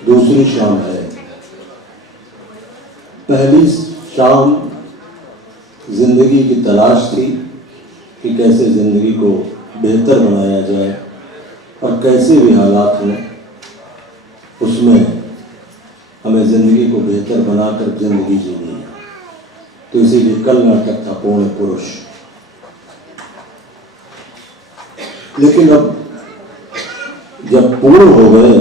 दूसरी शाम है। पहली शाम जिंदगी की तलाश थी कि कैसे जिंदगी को बेहतर बनाया जाए और कैसे भी हालात हों उसमें हमें जिंदगी को बेहतर बनाकर जिंदगी जीनी है। तो इसीलिए कल नाटक था पूर्ण पुरुष। लेकिन अब जब पूर्ण हो गए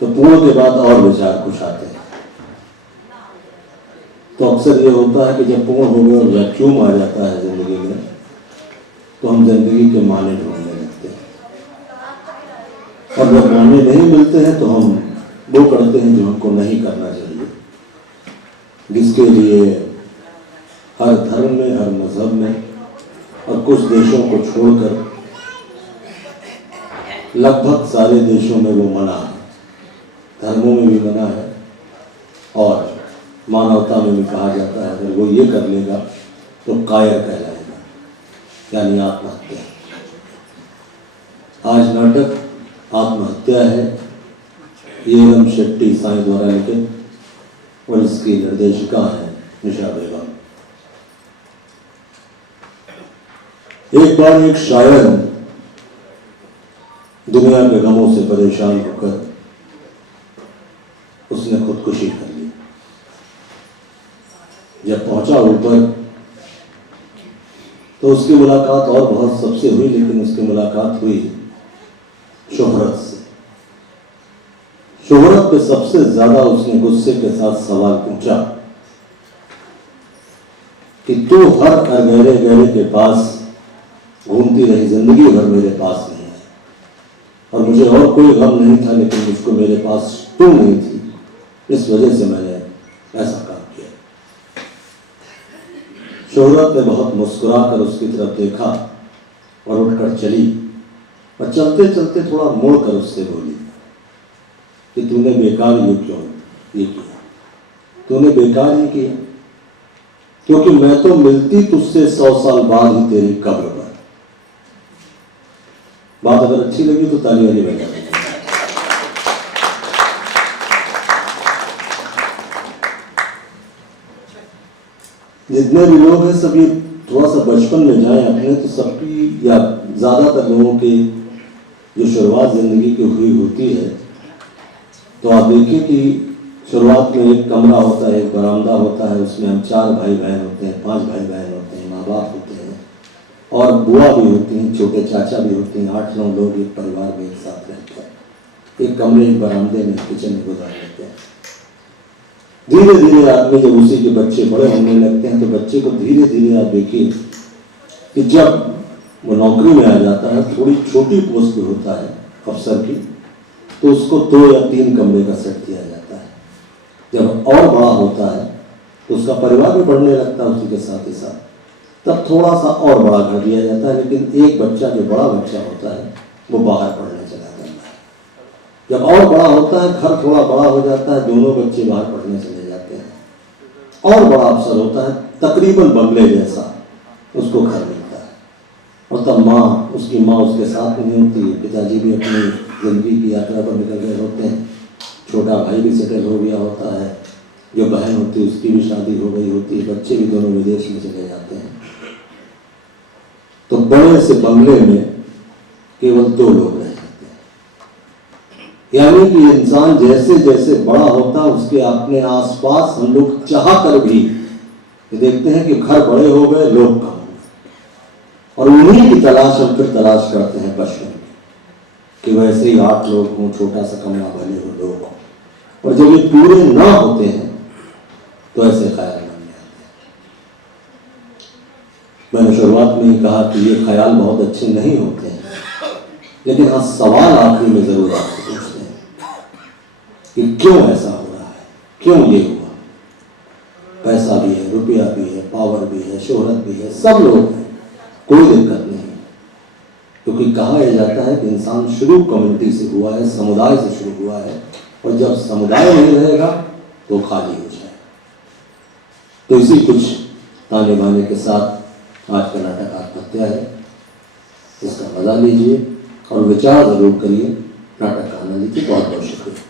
तो पूर्ण के बाद और विचार कुछ आते हैं। तो अक्सर ये होता है कि जब पूर्ण हो गए और वैक्यूम आ जाता है जिंदगी में तो हम जिंदगी के माने ढूंढने लगते हैं, और जब माने नहीं मिलते हैं तो हम वो करते हैं जो हमको नहीं करना चाहिए, जिसके लिए हर धर्म में, हर मजहब में और कुछ देशों को छोड़कर लगभग सारे देशों में वो मना है। धर्मों में भी मना है और मानवता में भी कहा जाता है अगर वो ये कर लेगा तो कायर कहलाएगा, यानी आत्महत्या। आज नाटक आत्महत्या है। ये रम शेट्टी साईं द्वारा लिखित और इसकी निर्देशिका है निशा बेगम। एक बार एक शायर दुनिया के गमों से परेशान होकर उसने खुदकुशी कर ली। जब पहुंचा ऊपर तो उसकी मुलाकात और बहुत सबसे हुई, लेकिन उसकी मुलाकात हुई शोहरत से। शोहरत पे सबसे ज्यादा उसने गुस्से के साथ सवाल पूछा कि तू हर अरगहरे गहरे के पास घूमती रही, जिंदगी भर मेरे पास नहीं है, और मुझे और कोई गम नहीं था, लेकिन मुझको मेरे पास तू नहीं थी, इस वजह से मैंने ऐसा काम किया। शोहरत ने बहुत मुस्कुरा कर उसकी तरफ देखा और उठकर चली, और चलते चलते थोड़ा मुड़कर उससे बोली कि तूने बेकार ये क्यों ये किया, तूने बेकार ही किया, क्योंकि मैं तो मिलती तुझसे 100 साल बाद ही तेरी कब्र पर। बात अगर अच्छी लगी तो ताली वाली बजा दें। जितने भी लोग हैं सब ये थोड़ा सा बचपन में जाएं अपने, तो सबकी या ज्यादातर लोगों की जो शुरुआत जिंदगी की हुई होती है, तो आप देखिए कि शुरुआत में एक कमरा होता है, एक बरामदा होता है, उसमें हम 4 भाई बहन होते हैं, 5 भाई बहन होते हैं, माँ बाप होते हैं और बुआ भी होती हैं, छोटे चाचा भी होते हैं, 8-9 लोग एक परिवार में एक साथ रहते हैं। एक कमरे, एक बरामदे में, किचन में गुजार लेते हैं। धीरे धीरे आदमी जब उसी के बच्चे बड़े होने लगते हैं तो बच्चे को धीरे धीरे आप देखिए कि जब वो नौकरी में आ जाता है, थोड़ी छोटी पोस्ट पे होता है अफसर की, तो उसको 2 या 3 कमरे का सेट दिया जाता है। जब और बड़ा होता है तो उसका परिवार भी बढ़ने लगता है उसी के साथ ही साथ, तब थोड़ा सा और बड़ा घर दिया जाता है। लेकिन एक बच्चा जो बड़ा बच्चा होता है वो बाहर पढ़ने चला जाता है। जब और बड़ा होता है, घर थोड़ा बड़ा हो जाता है, दोनों बच्चे बाहर पढ़ने चले जाते हैं, और बड़ा अफसर होता है, तकरीबन बंगले जैसा उसको घर मिलता है, और तब उसकी माँ उसके साथ नहीं होती, पिताजी भी अपनी जिंदगी की यात्रा पर निकल गए होते हैं, छोटा भाई भी सेटल हो गया होता है, जो बहन होती है उसकी भी शादी हो गई होती है, बच्चे भी दोनों विदेश में चले जाते हैं। तो बड़े से बंगले में केवल 2 लोग रह जाते हैं। यानी कि इंसान जैसे जैसे बड़ा होता है उसके अपने आसपास हम लोग चाह कर भी देखते हैं कि घर बड़े हो गए, लोग कम हो गए, और उन्हीं की तलाश हम फिर तलाश करते हैं बचपन में कि वैसे ही 8 लोग हों, छोटा सा कमरा भले हो, लोग हों। और जब ये पूरे ना होते हैं तो ऐसे ख्याल मन में आते हैं। मैंने शुरुआत में ही कहा कि ये ख्याल बहुत अच्छे नहीं होते हैं, लेकिन हाँ सवाल आखिरी में जरूर आपसे पूछते हैं कि क्यों ऐसा हो रहा है, क्यों ये हुआ। पैसा भी है, रुपया भी है, पावर भी है, शोहरत भी है, सब लोग हैं, कोई दिक्कत नहीं, क्योंकि कहा यह जाता है कि इंसान शुरू कम्युनिटी से हुआ है, समुदाय से शुरू हुआ है, और जब समुदाय नहीं रहेगा तो खाली हो जाए। तो इसी कुछ ताने बाने के साथ आज का नाटक आत्महत्या है, इसका मजा लीजिए और विचार जरूर करिए, नाटक का आनंद लीजिए। बहुत बहुत शुक्रिया।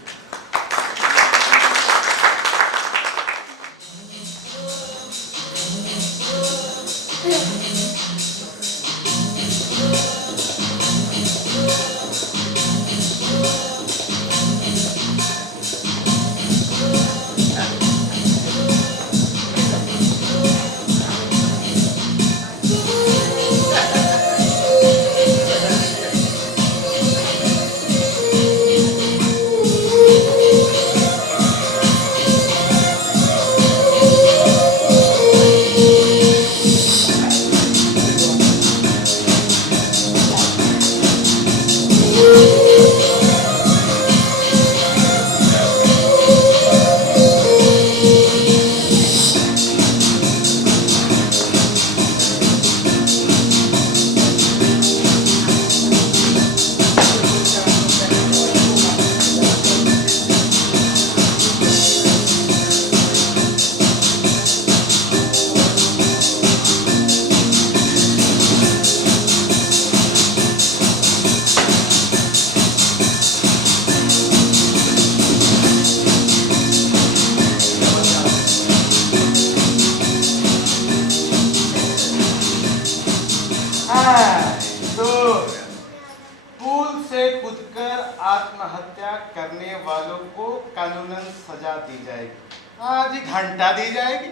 करने वालों को कानूनन सजा दी जाएगी। हाँ जी, घंटा दी जाएगी।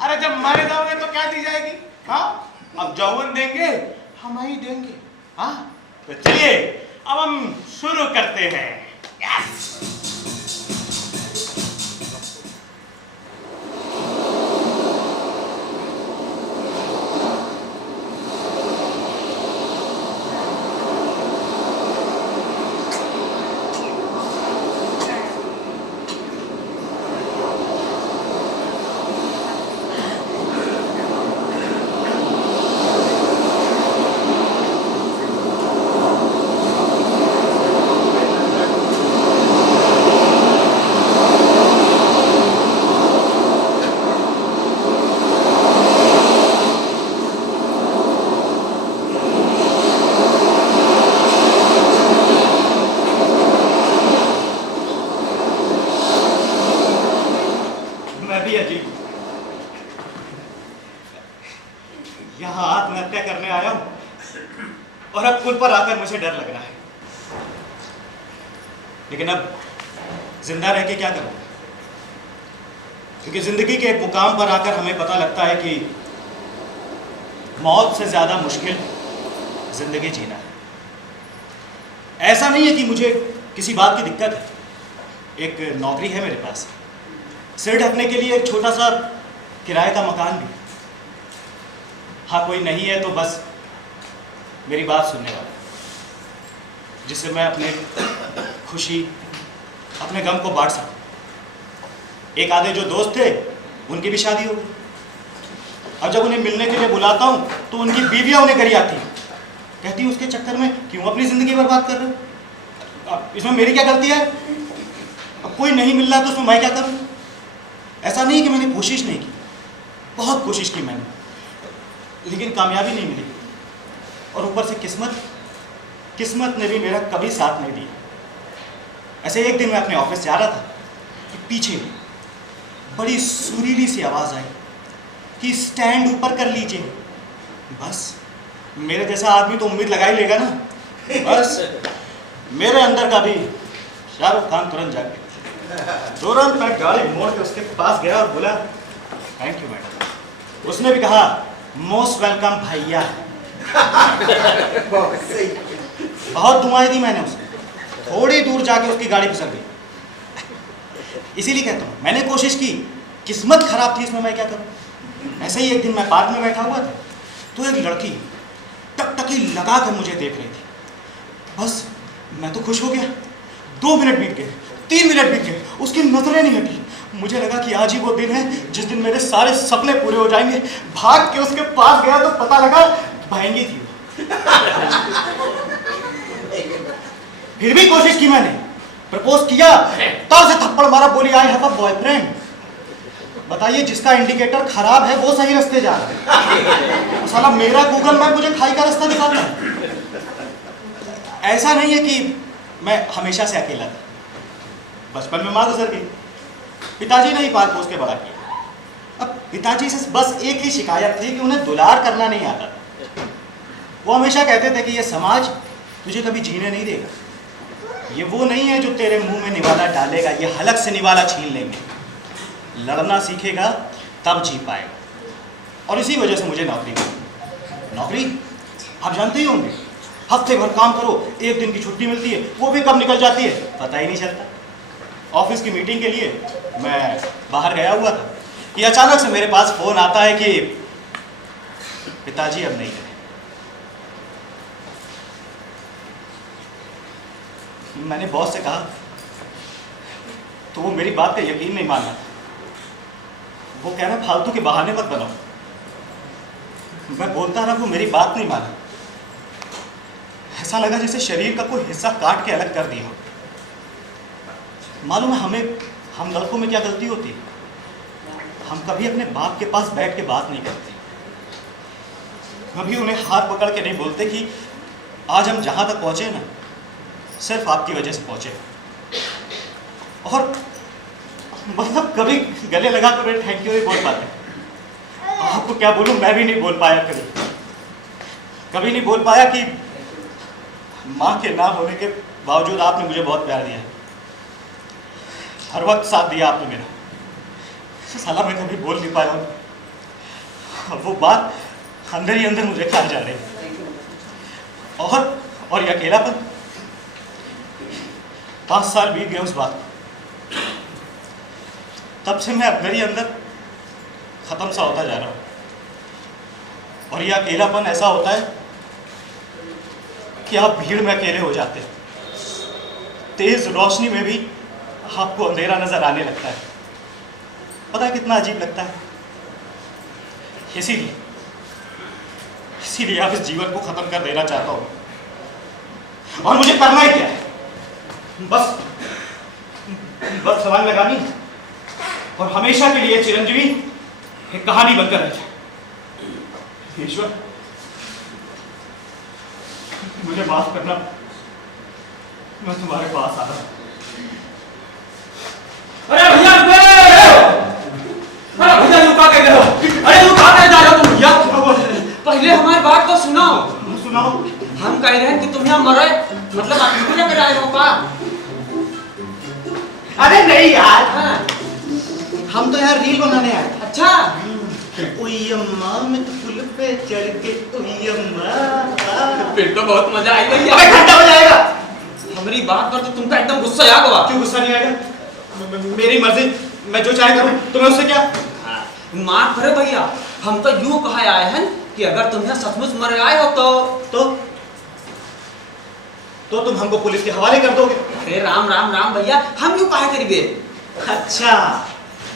अरे जब मर जाओगे तो क्या दी जाएगी? हाँ, अब जौवन देंगे हम ही देंगे। हाँ, तो चलिए अब हम शुरू करते हैं। यस। यहाँ आत्महत्या करने आया हूं और अब पुल पर आकर मुझे डर लग रहा है, लेकिन अब जिंदा रह के क्या करूंगा? क्योंकि जिंदगी के एक मुकाम पर आकर हमें पता लगता है कि मौत से ज्यादा मुश्किल जिंदगी जीना है। ऐसा नहीं है कि मुझे किसी बात की दिक्कत है, एक नौकरी है मेरे पास, सिर ढकने के लिए एक छोटा सा किराए का मकान भी। हाँ, कोई नहीं है तो बस मेरी बात सुनने वाला, जिससे मैं अपने खुशी अपने गम को बांट सकूं। एक आधे जो दोस्त थे उनकी भी शादी हो गई। अब जब उन्हें मिलने के लिए बुलाता हूं तो उनकी बीवियां उन्हें करी आती हैं, कहती है उसके चक्कर में क्यों अपनी जिंदगी बर्बाद कर रहे हो? इसमें मेरी क्या गलती है? अब कोई नहीं मिल रहा तो उसमें मैं क्या करूं? ऐसा नहीं कि मैंने कोशिश नहीं की, बहुत कोशिश की मैंने, लेकिन कामयाबी नहीं मिली। और ऊपर से किस्मत ने भी मेरा कभी साथ नहीं दिया। ऐसे एक दिन मैं अपने ऑफिस से आ रहा था कि पीछे बड़ी सुरीली सी आवाज आई कि स्टैंड ऊपर कर लीजिए। बस मेरे जैसा आदमी तो उम्मीद लगा ही लेगा ना। बस मेरे अंदर का भी शाहरुख खान तुरंत जाग गया। तुरंत मैं गाड़ी मोड़ के उसके पास गया और बोला, थैंक यू मैडम। उसने भी कहा, मोस्ट वेलकम भैया। बहुत दुआएं दी मैंने उसे। थोड़ी दूर जाके उसकी गाड़ी फिसल गई। इसीलिए कहता हूँ मैंने कोशिश की, किस्मत खराब थी, इसमें मैं क्या करूँ? ऐसे ही एक दिन मैं पार्क में बैठा हुआ था तो एक लड़की टकटकी लगा कर मुझे देख रही थी। बस मैं तो खुश हो गया। 2 मिनट बीत गए, 3 मिनट बीत गए, उसकी नजरें नहीं हटी। मुझे लगा कि आज ही वो दिन है जिस दिन मेरे सारे सपने पूरे हो जाएंगे। भाग के उसके पास गया तो पता लगा भाएंगी थी। फिर भी कोशिश की मैंने, प्रपोज किया, तब से थप्पड़ मारा, बोली आई हैव अ बॉयफ्रेंड। बताइए, जिसका इंडिकेटर खराब है वो सही रास्ते जा रहा है। साला मेरा गूगल मैप मुझे खाई का रास्ता दिखाता है। ऐसा नहीं है कि मैं हमेशा से अकेला था। बचपन में माँ गुजर गई, पिताजी ने ही पाल पोस के बड़ा किया। अब पिताजी से बस एक ही शिकायत थी कि उन्हें दुलार करना नहीं आता था। वो हमेशा कहते थे कि ये समाज तुझे कभी जीने नहीं देगा, ये वो नहीं है जो तेरे मुंह में निवाला डालेगा, ये हलक से निवाला छीन लेंगे। लड़ना सीखेगा तब जी पाएगा। और इसी वजह से मुझे नौकरी मिली। नौकरी आप जानते ही होंगे, हफ्ते भर काम करो, 1 दिन की छुट्टी मिलती है, वो भी कब निकल जाती है पता ही नहीं चलता। ऑफिस की मीटिंग के लिए मैं बाहर गया हुआ था कि अचानक से मेरे पास फोन आता है कि पिताजी अब नहीं रहे। मैंने बॉस से कहा तो वो मेरी बात का यकीन नहीं मान रहा था। वो कह रहा फालतू के बहाने मत बनाओ। मैं बोलता रहा, वो मेरी बात नहीं माना। ऐसा लगा जैसे शरीर का कोई हिस्सा काट के अलग कर दिया। मालूम है हम लड़कों में क्या गलती होती है? हम कभी अपने बाप के पास बैठ के बात नहीं करते, कभी उन्हें हाथ पकड़ के नहीं बोलते कि आज हम जहां तक पहुंचे ना, सिर्फ आपकी वजह से पहुंचे। और मतलब कभी गले लगा तो मैं थैंक यू नहीं बोल पाते। आपको क्या बोलूं, मैं भी नहीं बोल पाया। कभी नहीं बोल पाया कि माँ के ना होने के बावजूद आपने मुझे बहुत प्यार दिया है। हर वक्त साथ दिया आपने मेरा। साला मैं कभी बोल नहीं पाया हूँ, अब वो बात अंदर ही अंदर मुझे खाई जा रही है। और ये अकेलापन, 5 साल बीत गए उस बात को, तब से मैं अंदर ही अंदर खत्म सा होता जा रहा हूँ। और ये अकेलापन ऐसा होता है कि आप भीड़ में अकेले हो जाते हैं, तेज रोशनी में भी आपको अंधेरा नजर आने लगता है। पता है कितना अजीब लगता है। इसीलिए आप इस जीवन को खत्म कर देना चाहता हूं, और मुझे करना ही क्या है, बस सवाल लगानी और हमेशा के लिए चिरंजीवी एक कहानी बनकर रह जाए। ईश्वर, मुझे माफ करना, मैं तुम्हारे पास आ रहा हूं। अरे भैया यू कहाँ गए हो? अरे यू कहाँ जा रहे हो तुम भैया? पहले हमारी बात तो सुनाओ। हम कह रहे हैं कि तुम यहाँ मरे, मतलब आप क्यों लेकर आए हो का? अरे नहीं यार, हाँ। हम तो यार रील बनाने आए। अच्छा, ओई अम्मा मैं तो पुल पे चढ़ के, ओई अम्मा। फिर तो बहुत मजा आई भैया। अबे घंटा बजाएगा। हमारी बात पर तो तुमका एकदम गुस्सा आ गया। क्यों गुस्सा नहीं आएगा? मेरी मर्जी, मैं जो चाहे करूं, तुम्हें उससे क्या? माफ करे भैया, हम तो यूं कहा आए हैं कि अगर तुम यहाँ सचमुच मरे आए हो तो तुम हमको पुलिस के हवाले कर दोगे। अरे राम राम राम भैया, हम यूं कहा करिए। अच्छा,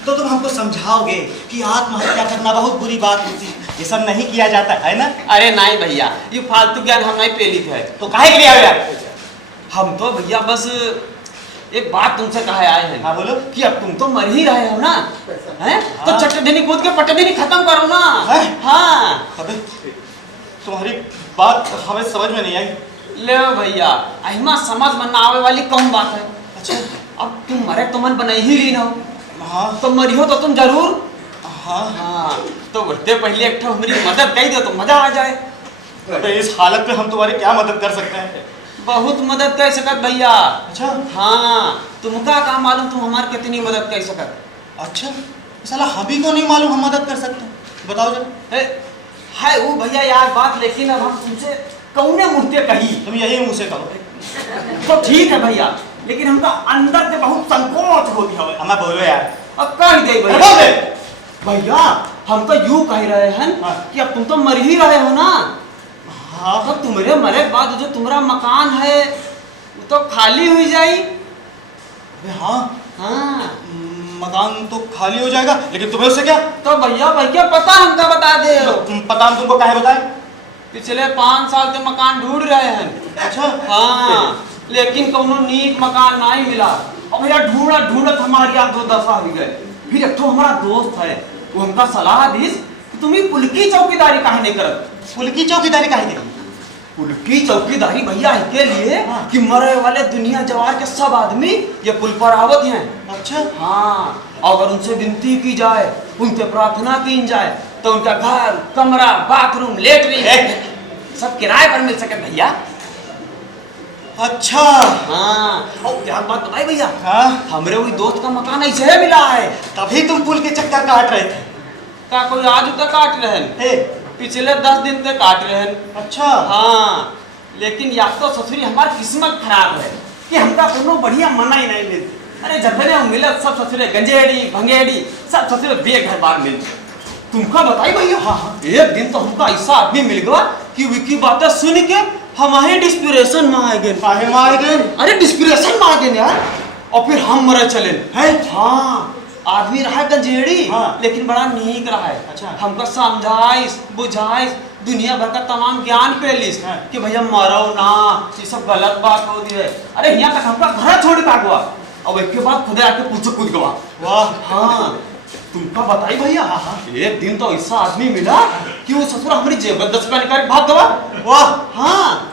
तो तुम हमको समझाओगे कि आत्महत्या करना बहुत बुरी बात होती है, ये सब नहीं किया जाता है ना? अरे नहीं भैया, ये फालतू ज्ञान हम नहीं पेलित है। तो काहे के लिए आए यार? हम तो भैया बस एक बात तुमसे कहा आए हैं। हाँ बोलो। कि अब तुम तो मर ही रहे हो ना, हैं? तो चट्टदेनी कूद के पट्टदेनी खत्म करो ना। हाँ। अबे तुम्हारी बात हमें समझ में नहीं आई। ले भैया, अहिमा समझ में ना आवे वाली कौन बात है? अच्छा, अब तुम मरे तो मन बना ही रही ना हो। हाँ तो मरी हो तो तुम जरूर। हाँ हाँ, तो बढ़ते पहले एक हमारी मदद कर दो तो मजा आ जाए। अबे इस हालत में हम तुम्हारी क्या मदद कर सकते हैं? बहुत मदद कर सकत भैया। अच्छा हाँ, तुमका का मालूम तुम हमार कितनी मदद कर सकत? अच्छा, साला हमी को नहीं मालूम हम मदद कर सकते हैं, बताओ जरा। है वो भैया यार बात, लेकिन अब हम तुमसे कौने मुहते कही। तुम यही मुंह से कहो। तो ठीक है भैया, लेकिन हमका अंदर से बहुत संकोच होती है। हमें बोलो यार। अब कह दे बोल भैया। दे। भैया हम तो यूं कह रहे हैं हाँ। कि अब तुम तो मर ही रहे हो ना। हाँ तो तुम्हारे मरे के बाद जो तुम्हारा मकान है वो तो खाली हुई जाई। अबे हाँ, हाँ, मकान तो खाली हो जाएगा, लेकिन तुम्हें उससे क्या? तो भैया पता हमका बता दे। पता हम तुमको काहे बताए? पिछले 5 साल से मकान ढूंढ रहे हैं। अच्छा हाँ, लेकिन कोनो नीक मकान नहीं मिला। और भैया ढूंढत हमारी आंख दो दफा हो गए। फिर एक तो हमारा दोस्त है, वो हमका सलाह दी कि तुम ही पुल की चौकीदारी काहे नहीं करत? पुल की चौकीदारी काहे की? पुल की चौकीदारी भैया के लिए हाँ। कि मरे वाले दुनिया जवार के सब आदमी ये पुल पर आवत हैं। अच्छा हाँ, अगर उनसे विनती की जाए, उनसे प्रार्थना की जाए, तो उनका घर, कमरा, बाथरूम, लेटरिन सब किराए पर मिल सके भैया। अच्छा हाँ, और क्या बात बताई भैया, हाँ, हमरे वही दोस्त का मकान ऐसे ही मिला है। तभी तुम पुल के चक्कर काट रहे थे। का कोई आज तक काट रहे हैं, हे, पिछले 10 दिन तक काट रहे हैं। अच्छा हाँ, लेकिन या तो ससुरी हमारी किस्मत खराब है कि हमका कोनो बढ़िया मना ही नहीं मिलती। अरे जतने मिले सब ससुरे गंजेड़ी भंगेड़ी सब ससुरे बेघर बार मिलते। तुमका बताई भैया, हाँ, एक दिन तो हमका ऐसा आदमी मिल गया कि विकी बातें सुन के हमारे डिस्पिरेशन में आ गए। काहे में आ गए? अरे डिस्पिरेशन में आ गए यार। और फिर हम मरे चले हैं। हाँ, आदमी रहा गंजेड़ी, हाँ। लेकिन बड़ा नीक रहा है। अच्छा। हमको समझाइस बुझाइस दुनिया भर का तमाम ज्ञान पेलिस हाँ। कि भैया मरो ना, ये सब गलत बात होती है। अरे यहाँ तक हमका घर छोड़ के भागवा, और इसके बाद खुद आके पूछो कूद गवा। वाह, हाँ, तुमका बताई भैया, एक दिन तो ऐसा आदमी मिला कि वो ससुर हमारी जबरदस्त का निकाल भाग गवा। वाह, हाँ,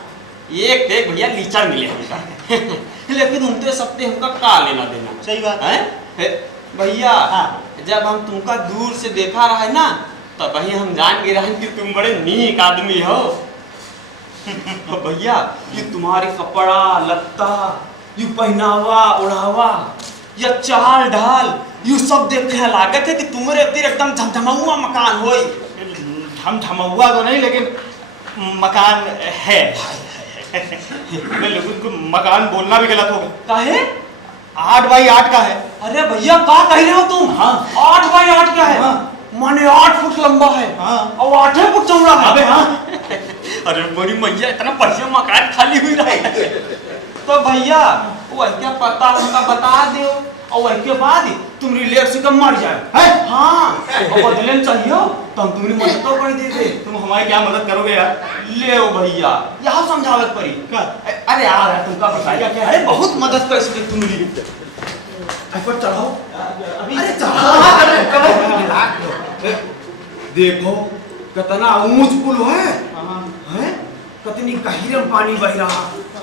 एक भैया लीचड़ मिले हमका। लेकिन उनके सबसे हमका का लेना देना। सही बात है भैया। हाँ। जब हम तुमका दूर से देखा रहा है ना, तब वही हम जान गए रहे कि तुम बड़े नीक आदमी हो। भैया, ये तुम्हारे कपड़ा लत्ता, ये पहनावा ओढ़ावा या चाल ढाल यू सब देख के लागत है कि तुम्हारे तीर एकदम झमझमाउआ मकान होई। हम धमहुआ तो नहीं, लेकिन मकान है। मैं लोगों को मकान बोलना भी गलत होगा। काहे? 8 बाई 8 का है। अरे भैया क्या कह रहे हो तुम? हाँ। 8 बाई 8 का है? हाँ। माने 8 फुट लंबा है। हाँ। और 8 फुट चौड़ा है। अबे हाँ। अरे मेरी मैया इतना बढ़िया मकान खाली हुई रहे। तो भैया वही क्या पता हमका बता दो, और वही के बाद तुम रिलेक्स से मर जाए। है? हाँ, और बदले में चाहिए तो हम तुम्हारी मदद तो कर देते। तुम हमारी क्या मदद करोगे यार? ले ओ भैया, यहाँ समझावत पड़ी। क्या? अरे यार तुमका बताइए क्या? अरे बहुत मदद कर सके तुम ली। पर चढ़ाओ। अरे देखो कितना ऊंच पुल है, हैं? कितनी गहरी पानी बह रहा।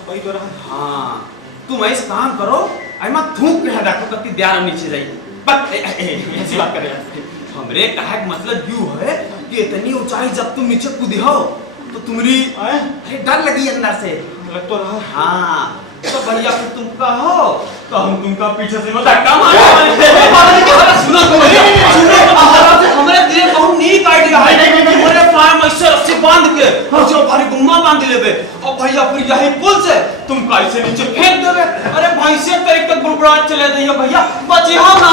वही तो रहा। हाँ, तुम ऐसा काम करो, ऐमा थूक के देखो कितनी देर में नीचे जाएगी। बस ऐसी बात कर रहे हैं। हमरे कहे का मतलब यूं है कि इतनी ऊंचाई जब तुम नीचे कूदे हो तो तुम्हारी अरे डर लगी अंदर से। लग तो रहा। हाँ, तो भैया फिर तुम कहो तो हम तुमका पीछे से मत धक्का मारो। सुनो हमरे दिए बहुत नीक आइडिया है। तुम्हारे पार में ऐसे रस्सी बांध के जो भारी गुम्मा बांध लेबे, और भैया फिर यही पुल से तुम कैसे नीचे फेंक देबे। अरे भाई से तरीके तक बुड़बुड़ाहट चले जाइए भैया, बचिया ना।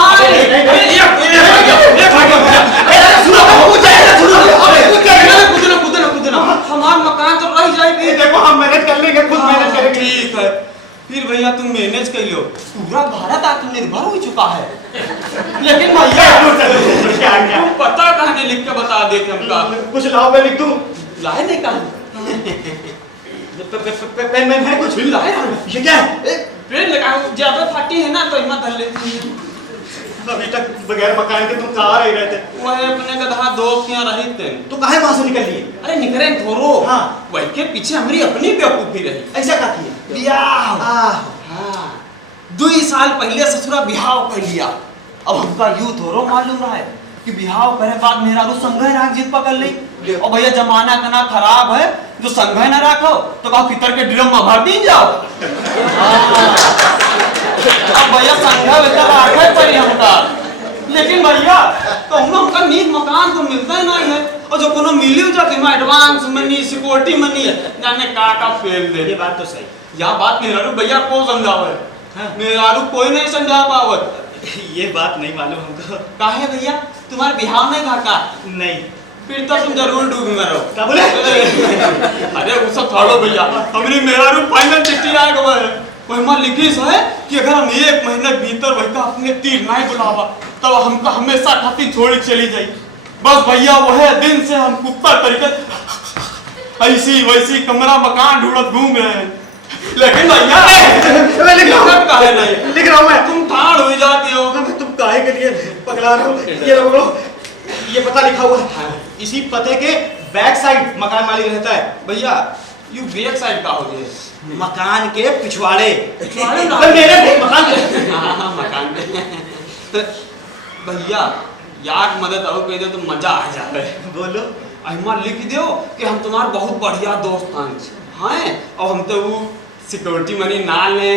हमार मकान तो रह जाएगी। देखो हम मेहनत कर लेंगे, खुद मेहनत करेंगे। ठीक है, फिर भैया तुम मैनेज कर लो। पूरा भारत आत्मनिर्भर हो चुका है। लेकिन भैया तुम पता कहने लिख के बता दे कि हमका कुछ लाओ, मैं लिख दूं। लाए नहीं कहा पेन में है कुछ? लाए ये क्या है? पेन लगा ज्यादा फाटी है ना तो हिम्मत धर लेती है। अभी तक बगैर मकान के तुम कहाँ रह रहे थे? वो अपने गधा दोस्त यहाँ रही थे। तो काहे वहां से निकल लिए? अरे निकले थोरो। हाँ। वही के पीछे हमारी अपनी बेवकूफी रही। ऐसा क्या किए? बियाह। हाँ, 2 साल पहले ससुरा बिहाव कर लिया। अब हमका यूथ हो रो मालूम रहा है कि बिहाव करे बाद मेरा रू संघय राख जीत पकड़ ली। और भैया जमाना इतना खराब है, जो संघय न राखो तो कहा पितर के ड्रम में भर दी जाओ। अब भैया संघय बेटा राखे पड़ी हमका। लेकिन भैया तो हमका नीक मकान तो मिलता ही नहीं है, और जो कोनो मिली जाके में एडवांस मनी सिक्योरिटी मनी है जाने का फेल दे। ये बात तो सही। यह बात मेरा रू भैया को समझावे। हाँ। मेरा रू कोई नहीं समझा पावत। ये बात नहीं मालूम हमको। काहे भैया तुम्हारे बिहाव नहीं घाटा? नहीं। फिर तो तुम जरूर डूबी मरो। क्या बोले? अरे वो सब छोड़ो भैया, हमरी मेरा रू फाइनल चिट्ठी आए गवा है। वही लिखिस है कि अगर हम 1 महीने भीतर वही का अपने तीर नहीं बुलावा तब हमका हमेशा खातिर छोड़ चली जाई। बस भैया वह दिन से हम कुत्ता तरीके ऐसी वैसी कमरा मकान ढूंढत घूम रहे हैं। लेकिन भैया मैं लिख रहा हूँ। काहे नहीं लिख रहा हूँ मैं। तुम ठाड़ हो जाती हो। तुम काहे के लिए पकड़ा रहे हो? ये लो, ये पता लिखा हुआ है। इसी पते के बैक साइड मकान मालिक रहता है। भैया यू बैक साइड का हो गए? मकान के पिछवाड़े। पिछवाड़े ना? मेरे मकान के। हाँ मकान के। भैया यार मदद और कह दे तो मजा आ जाए। बोलो। अहिमा लिख दो कि हम तुम्हारे बहुत बढ़िया दोस्त हैं, और हम तो वो सिक्योरिटी मनी ना ले।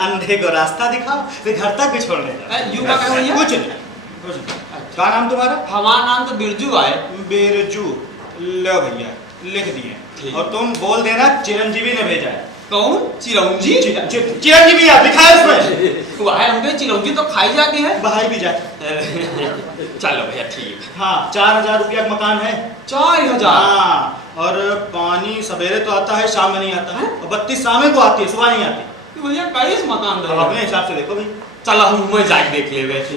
अंधे को रास्ता दिखाओ, फिर घर तक भी छोड़ने यू क्या कह भैया? कुछ नहीं। क्या नाम तुम्हारा? हमारा नाम तो बिरजू है। बिरजू। लो भैया लिख दिए। और तुम बोल देना चिरंजीवी ने भेजा है। कौन? चिरौंजी? चिरंजीवी यार लिखा है उसमें। वो है हमके चिरौंजी तो खाई जाती है। बहाई भी जाती। चलो भैया ठीक। हाँ 4000 रुपया का मकान है। 4000? हाँ, और पानी सवेरे तो आता है, शाम में नहीं आता है। और बत्ती शाम को आती है, सुबह नहीं आती। भैया कैस मकान अब अपने हिसाब से देखो भाई। चलो हम जाके देख ले वैसे।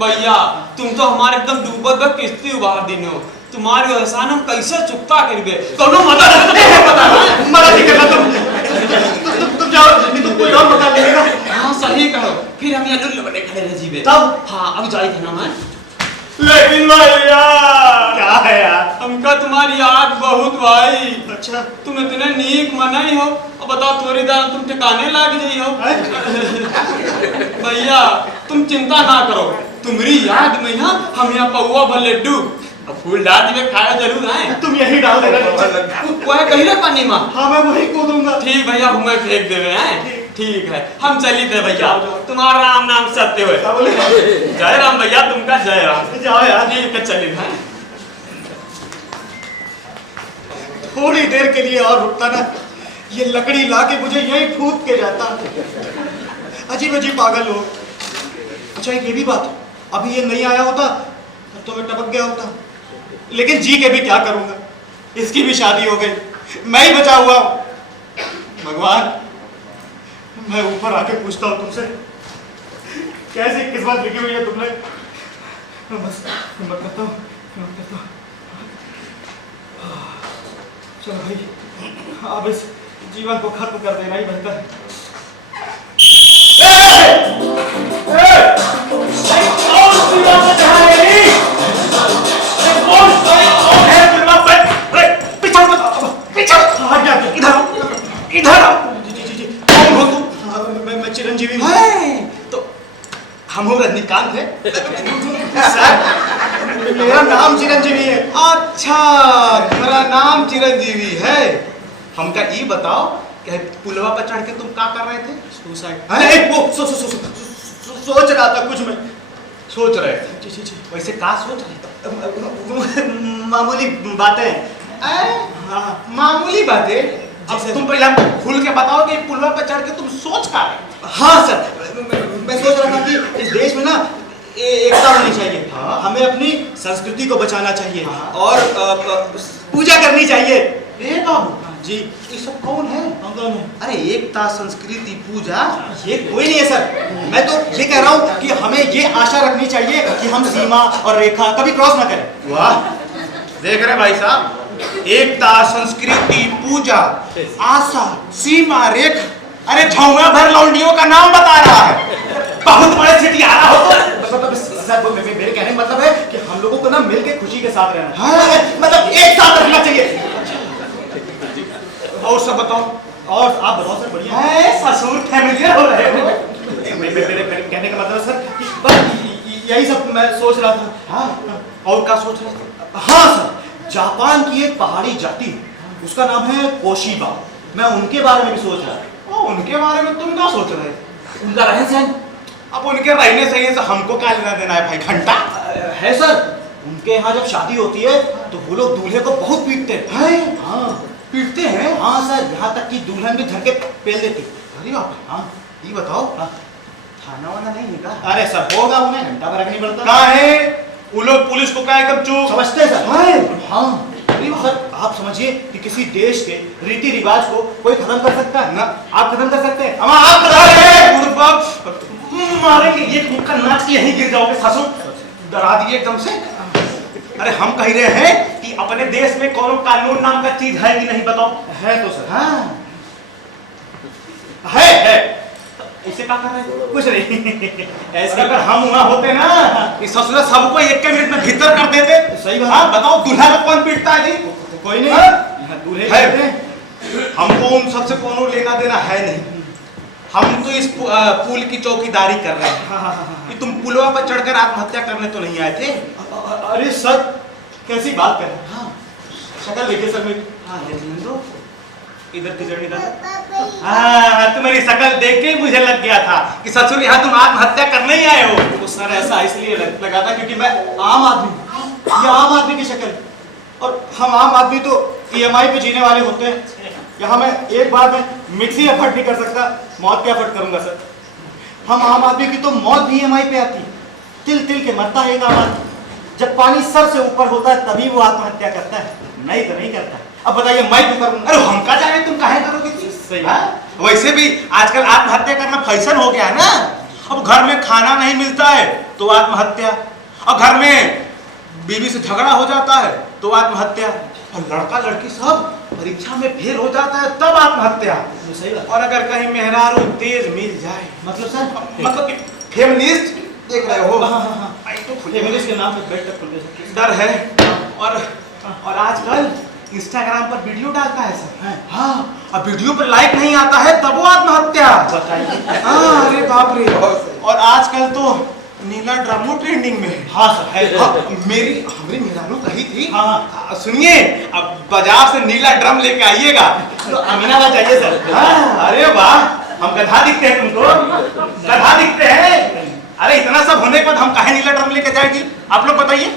भैया तुम तो हमारे एकदम डूबत में किस्ती उबार दिन हो। तुम्हारे एहसान हम कैसे चुकता करबे? कोनो मदद नहीं पता है। मदद नहीं करना तुम जाओ, नहीं तो कोई और मकान लेगा। हाँ सही कहो, फिर हम यहाँ लुल्लू बने खड़े रह जीवे। तब? हाँ अब जाए थे ना मैं। लेकिन भैया क्या है यार? हमका तुम्हारी याद बहुत भाई। अच्छा। तुम इतने नीक मनाई हो, और बताओ थोड़ी देर तुम ठिकाने लग जाई हो। भैया तुम चिंता ना करो, तुम्हारी याद में यहाँ हम यहाँ पौवा भर लड्डू फूल डाल दिए खाया जरूर है। तुम यही डाल देना। कोई कही ना पानी में। हाँ मैं वही कूदूंगा। ठीक भैया हमें फेंक देवे हैं। ठीक है, हम चली थे भैया, तुम्हारा राम नाम सत्य हो। जय राम भैया, तुमका जय राम। जाओ यार, ठीक है, चलिए। थोड़ी देर के लिए और रुकता ना, ये लकड़ी ला के मुझे यहीं फूंक के जाता। अजीब अजीब पागल लोग। अच्छा एक ये भी बात, अभी ये नहीं आया होता तब तो मैं टपक गया होता, लेकिन जी के भी क्या करूंगा, इसकी भी शादी हो गई, मैं ही बचा हुआ हूं। भगवान, मैं ऊपर आके पूछता हूँ तुमसे, कैसी किस्मत लिखी हुई है तुमने। बस हिम्मत करता हूँ। चलो भाई, अब इस जीवन को खत्म कर देना ही बेहतर है। मैं चिरंजीवी हूँ। तो हम हो रजनीकांत है। सर, मेरा नाम चिरंजीवी है। अच्छा, मेरा नाम चिरंजीवी है। हमका ये बताओ कि पुलवा पर चढ़ के तुम क्या कर रहे थे? सुसाइड। अरे वो सोच रहा था कुछ, मैं सोच रहे थे? जी जी जी, वैसे क्या सोच रहे थे? मामूली बातें। हाँ, मामूली बातें। अब तुम पहले हमको खुल के बताओ कि पुलवा पर चढ़ के तुम सोच क्या रहे? हाँ सर, मैं सोच रहा था कि इस देश में ना एकता होनी चाहिए। हाँ। हमें अपनी संस्कृति को बचाना चाहिए। हाँ। और पूजा करनी चाहिए। ए बाबू जी, ये सब कौन है? हम कौन है? अरे एकता, संस्कृति, पूजा। ये कोई नहीं है सर। मैं तो ये कह रहा हूँ कि हमें ये आशा रखनी चाहिए कि हम सीमा और रेखा कभी क्रॉस ना करें। वाह, देख रहे भाई साहब, एकता, संस्कृति, पूजा, आशा, सीमा, रेखा। अरे झौंगा भर लौंडियों का नाम बता रहा है। बहुत बड़े सिटियारा हो तो। सर, मेरे कहने का मतलब है कि हम लोगों को ना मिलके खुशी के साथ रहना है, मतलब एक साथ रहना चाहिए। और सब बताओ। और आप बताओ सर, बढ़िया है? ससुर फैमिलियर हो रहे हो। मेरे कहने का मतलब है सर कि बस यही सब मैं सोच रहा था। हाँ, और क्या सोच रहे थे? हाँ सर, जापान की एक पहाड़ी जाति, उसका नाम है कोशिबा। मैं उनके बारे में भी सोच रहा था। ओ, उनके बारे में तुम क्या सोच रहे थे? उनका रहन सहन अब उनके रहने सही से हमको क्या लेना देना है भाई? घंटा है सर, उनके यहाँ जब शादी होती है तो वो लोग दूल्हे को बहुत पीटते हैं। हाँ, पीटते हैं? हाँ सर, यहाँ तक कि दुल्हन भी धर के पेल देती। अरे बाप रे। हाँ, ये बताओ, हाँ। खाना वाना नहीं है? अरे सर, होगा, उन्हें घंटा भर नहीं पड़ता। कहाँ है वो लोग? पुलिस को क्या एकदम चुप समझते हैं सर। है? हाँ सर, आप समझिए कि किसी देश के रीति रिवाज को कोई खत्म कर सकता है ना। आप खत्म कर सकते हैं। आप मारेंगे एक मुक्का नाच के यहीं गिर जाओगे। ससुर डरा दिए एकदम से। अरे हम कह रहे हैं कि अपने देश में कौन कानून नाम का चीज है कि नहीं? बताओ। है तो सर। हाँ, है। इसे क्या कर रहे हैं? कुछ नहीं। ऐसे अगर हम वहां होते ना, इस ससुर सबको एक के मिनट में भीतर कर देते। सही बात। हाँ, बताओ दूल्हा को कौन पीटता है जी? कोई नहीं। हाँ? दूल्हे है। कहते हैं। हमको उन सबसे कोनो लेना देना है नहीं। हम तो इस पुल की चौकीदारी कर रहे हैं। हाँ, हाँ, हाँ, कि तुम पुलवा पर चढ़कर आत्महत्या करने तो नहीं आए थे? अरे सर, कैसी बात कर रहे हैं? हाँ, शक्ल देखिए सर मेरी। हाँ, देख लें दो। इधर की जड़ निकाल। हाँ, तुम्हारी शक्ल देख के मुझे लग गया था कि ससुर यहाँ तुम आत्महत्या करने ही आए हो। वो सर ऐसा इसलिए लगा था क्योंकि मैं आम आदमी, ये आम आदमी की शक्ल, और हम आम आदमी तो EMI पे जीने वाले होते हैं। यहाँ मैं एक बार में मिक्सी अफर्ट नहीं कर सकता, मौत के अफर्ट करूंगा सर। हम आम आदमी की तो मौत भी EMI पे आती है। तिल तिल के मरता है एक आम आदमी। जब पानी सर से ऊपर होता है तभी वो आत्महत्या करता है, नहीं तो नहीं करता है। अब बताइए मैं क्यों करूंगा? अरे हम क्या जाने तुम काहे करोगे? सही। हाँ? वैसे भी आजकल आत्महत्या करना फैशन हो गया है ना। अब घर में खाना नहीं मिलता है तो आत्महत्या, और घर में बीवी से झगड़ा हो जाता है तो आत्महत्या, और लड़का लड़की सब परीक्षा में फेल हो जाता है तब आत्महत्या। सही बात। और अगर कहीं मेहरारू तेज मिल जाए, मतलब सर, मतलब कि फेमिनिस्ट देख रहे हो? हाँ, हाँ, हाँ। फेमिनिस्ट के नाम पे बेड तक खुल गया। डर है। और आजकल इंस्टाग्राम पर वीडियो डालता है सर। हाँ, अब वीडियो पर लाइक नहीं आता है तब वो आत्महत्या। बताइए। हाँ, अरे बाप रे। और आजकल तो नीला ड्रामो ट्रेंडिंग में है। हाँ सर, है। हाँ, हमारी मेहरारू कही थी। हाँ। सुनिए, अब बाजार से नीला ड्रम लेके आइएगा। तो अमीनाबाद चाहिए सर। हाँ, अरे वाह, हम गधा दिखते हैं तुमको? गधा दिखते हैं? अरे इतना सब होने के बाद हम काहे नीला ड्रम लेके जाएगी? आप लोग बताइए।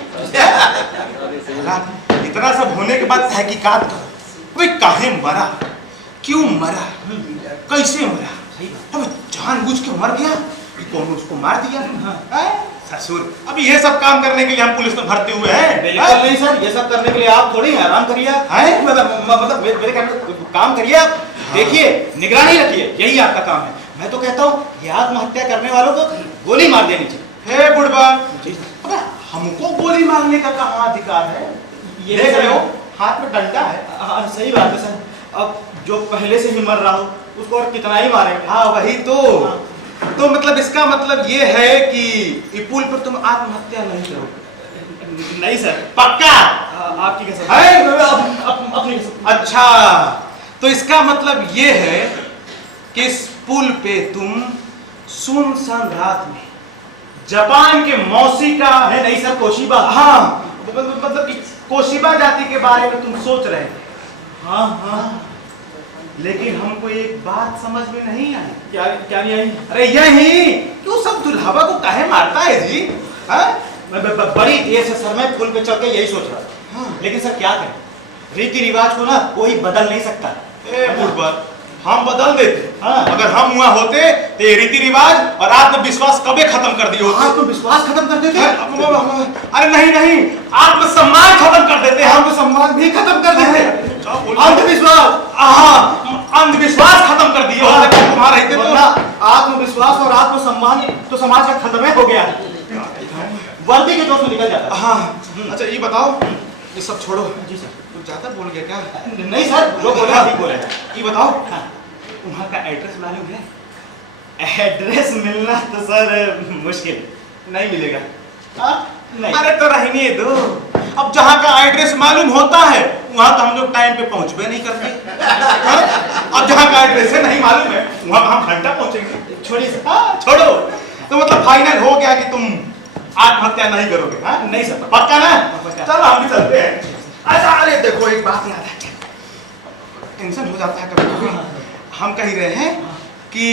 इतना सब होने के बाद तहकीकात करो, कोई काहे मरा, क्यों मरा, कैसे मरा, अब जानबूझ के मर गया कि कौन उसको मार दिया? ससुर, अब ये सब काम करने के लिए हम पुलिस में भर्ती हुए हैं? बिल्कुल नहीं सर, ये सब करने के लिए आप थोड़ी आराम करिए। मतलब मेरे कहने काम करिए आप, देखिए निगरानी रखिए, यही आपका काम है। मैं तो कहता हूँ ये आत्महत्या करने वालों को गोली मार देनी चाहिए। हे बुढ़बा, अबे हमको गोली मारने का कहाँ अधिकार है? ये देख रहे हो हाथ में डंडा है। हाँ सही बात है सर, अब जो पहले से ही मर रहा हो उसको और कितना ही मारेंगे। हाँ वही तो मतलब इसका मतलब ये है कि ये पुल पर तुम आत्महत्या नहीं करोगे? नहीं सर, पक्का? आपकी कसम है? अपनी कसम। अच्छा, तो इसका मतलब ये है कि इस पुल पे तुम सुनसान रात में जापान के मौसी का है नहीं सर, तोशिबा। हाँ मतलब कि कोशिबा जाति के बारे में तुम सोच रहे थे। हाँ हाँ, लेकिन हमको एक बात समझ में नहीं आई। क्या नहीं आई? अरे यही क्यों सब दुल्हावा को काहे मारता है जी? हाँ? बड़ी देर से सर मैं पुल पे चल के यही सोच रहा था। हाँ। लेकिन सर क्या करें, रीति रिवाज को ना कोई बदल नहीं सकता। ए बुढ़बा, हम बदल देते। हाँ। अगर हम वहाँ होते तो ये रीति रिवाज और आत्मविश्वास कबे खत्म कर दिए होते। आत्मविश्वास खत्म कर देते, अरे नहीं, आत्मसम्मान खत्म कर देते। आत्मसम्मान भी खत्म कर देते, अंधविश्वास, अंधविश्वास खत्म कर दिए होते तुम्हारे रहते तो। आत्मविश्वास और आत्मसम्मान तो समाज का खत्म हो गया, वर्दी के जोश में निकल जाता। हाँ अच्छा ये बताओ, ये सब छोड़ो। जी सर। तू ज्यादा बोल गया क्या? नहीं सर, जो बोला ठीक बोले। ये बताओ, वहाँ का एड्रेस मालूम है? एड्रेस मिलना तो सर मुश्किल, नहीं मिलेगा। नहीं। अरे तो रहने दो, अब जहाँ का एड्रेस मालूम होता है वहाँ तो हम लोग टाइम पे पहुँचबे नहीं करते। अब जहाँ का एड्रेस नहीं मालूम है वहाँ हम घंटा पहुँचेंगे। छोड़िए सर। हाँ छोड़ो, तो मतलब फाइनल हो गया कि तुम आत्महत्या नहीं करोगे? हाँ नहीं सर, पक्का ना? पक्का। चलो हम भी चलते हैं। अच्छा अरे देखो एक बात याद है, टेंशन हो जाता है कभी कभी। हम कह रहे हैं कि